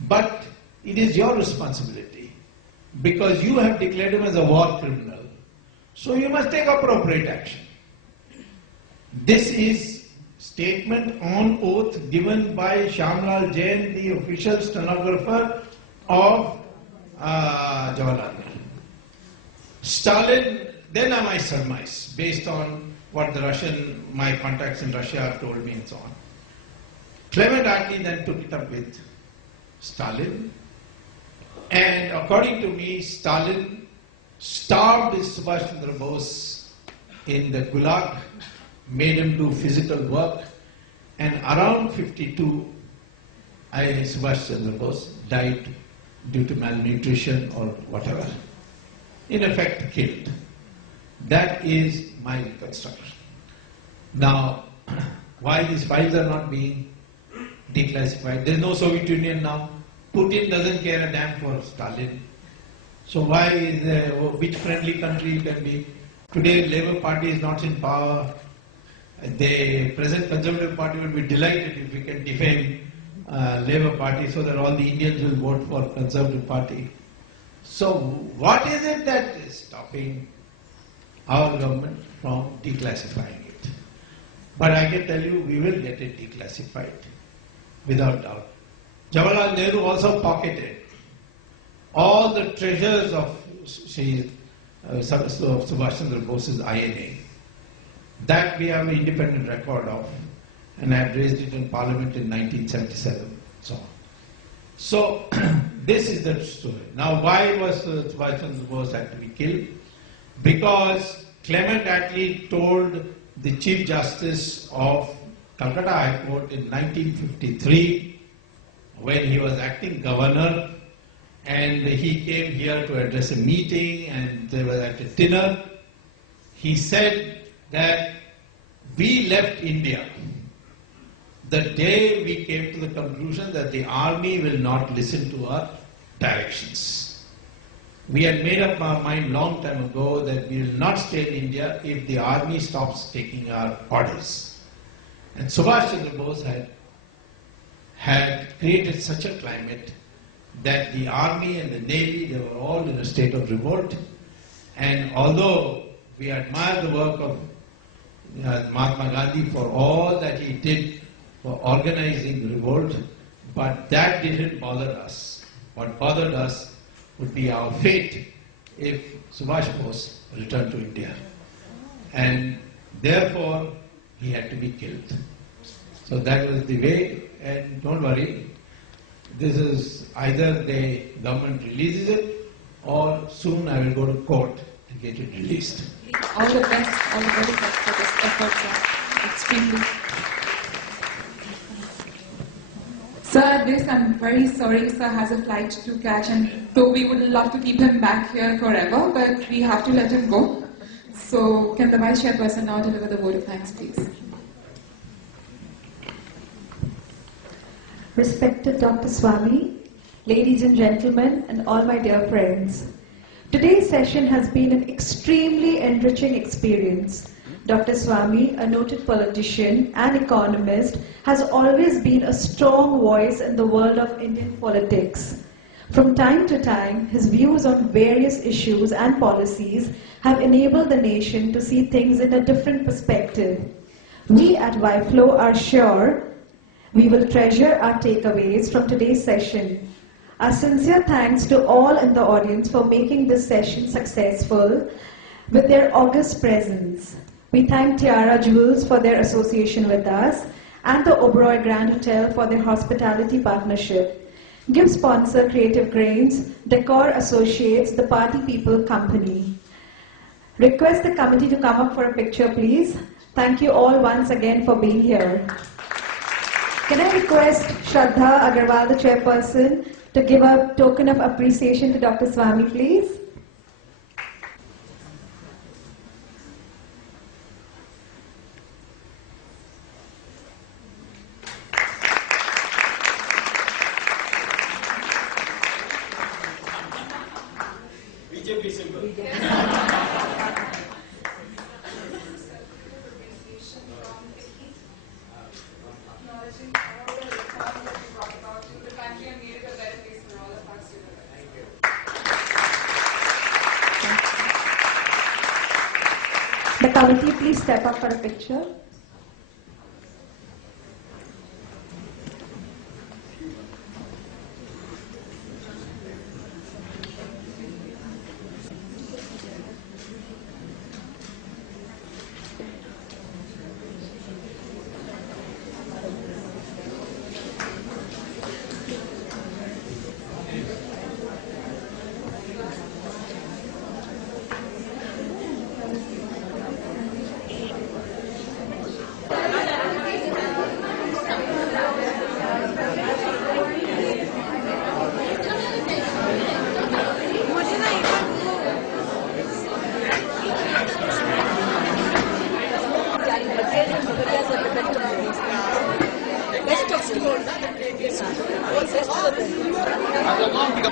But it is your responsibility, because you have declared him as a war criminal. So you must take appropriate action. This is statement on oath given by Shyamlal Jain, the official stenographer of Jawaharlal Nehru. Stalin, then I might surmise, based on what my contacts in Russia have told me and so on. Clement Attlee then took it up with Stalin, and according to me, Stalin starved Subhash Chandra Bose in the Gulag, made him do physical work, and around 52, Subhash Chandra Bose died due to malnutrition or whatever. In effect, killed. That is my reconstruction. Now, why these files are not being declassified? There is no Soviet Union now. Putin doesn't care a damn for Stalin. So why is which friendly country you can be? Today, Labour Party is not in power. The present Conservative Party will be delighted if we can defame Labour Party so that all the Indians will vote for Conservative Party. So what is it that is stopping our government from declassifying it? But I can tell you, we will get it declassified, without doubt. Jawaharlal Nehru also pocketed all the treasures of Subhash Chandra Bose's INA. That we have an independent record of, and I had raised it in Parliament in 1977. So this is the story. Now, why was Subhash Chandra Bose had to be killed? Because Clement Attlee told the Chief Justice of Calcutta High Court in 1953, when he was acting governor, and he came here to address a meeting, and they were at a dinner. He said that we left India the day we came to the conclusion that the army will not listen to our directions. We had made up our mind long time ago that we will not stay in India if the army stops taking our orders. And Subhash Chandra Bose had created such a climate that the army and the navy, they were all in a state of revolt. And although we admire the work of Mahatma Gandhi for all that he did for organizing the revolt, but that didn't bother us. What bothered us would be our fate if Subhash Bose returned to India. And therefore, he had to be killed. So that was the way, and don't worry, this is either the government releases it, or soon I will go to court to get it released. All the best, all the very best for this effort, sir. Extremely. Sir, at this, I'm very sorry, sir has a flight to catch, and though we would love to keep him back here forever, but we have to let him go. So, can the Vice Chairperson now deliver the vote of thanks, please? Respected Dr. Swamy, ladies and gentlemen, and all my dear friends. Today's session has been an extremely enriching experience. Dr. Swamy, a noted politician and economist, has always been a strong voice in the world of Indian politics. From time to time, his views on various issues and policies have enabled the nation to see things in a different perspective. We at YFLO are sure we will treasure our takeaways from today's session. Our sincere thanks to all in the audience for making this session successful with their august presence. We thank Tiara Jewels for their association with us and the Oberoi Grand Hotel for their hospitality partnership. Gift sponsor Creative Grains, Decor Associates, The Party People Company. Request the committee to come up for a picture, please. Thank you all once again for being here. Can I request Shraddha Agarwal, the chairperson, to give a token of appreciation to Dr. Swamy, please? BJP symbol. The committee, please step up for a picture.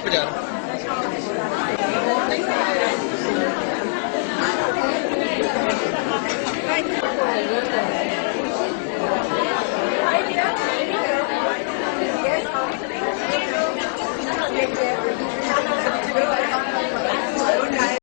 Pick up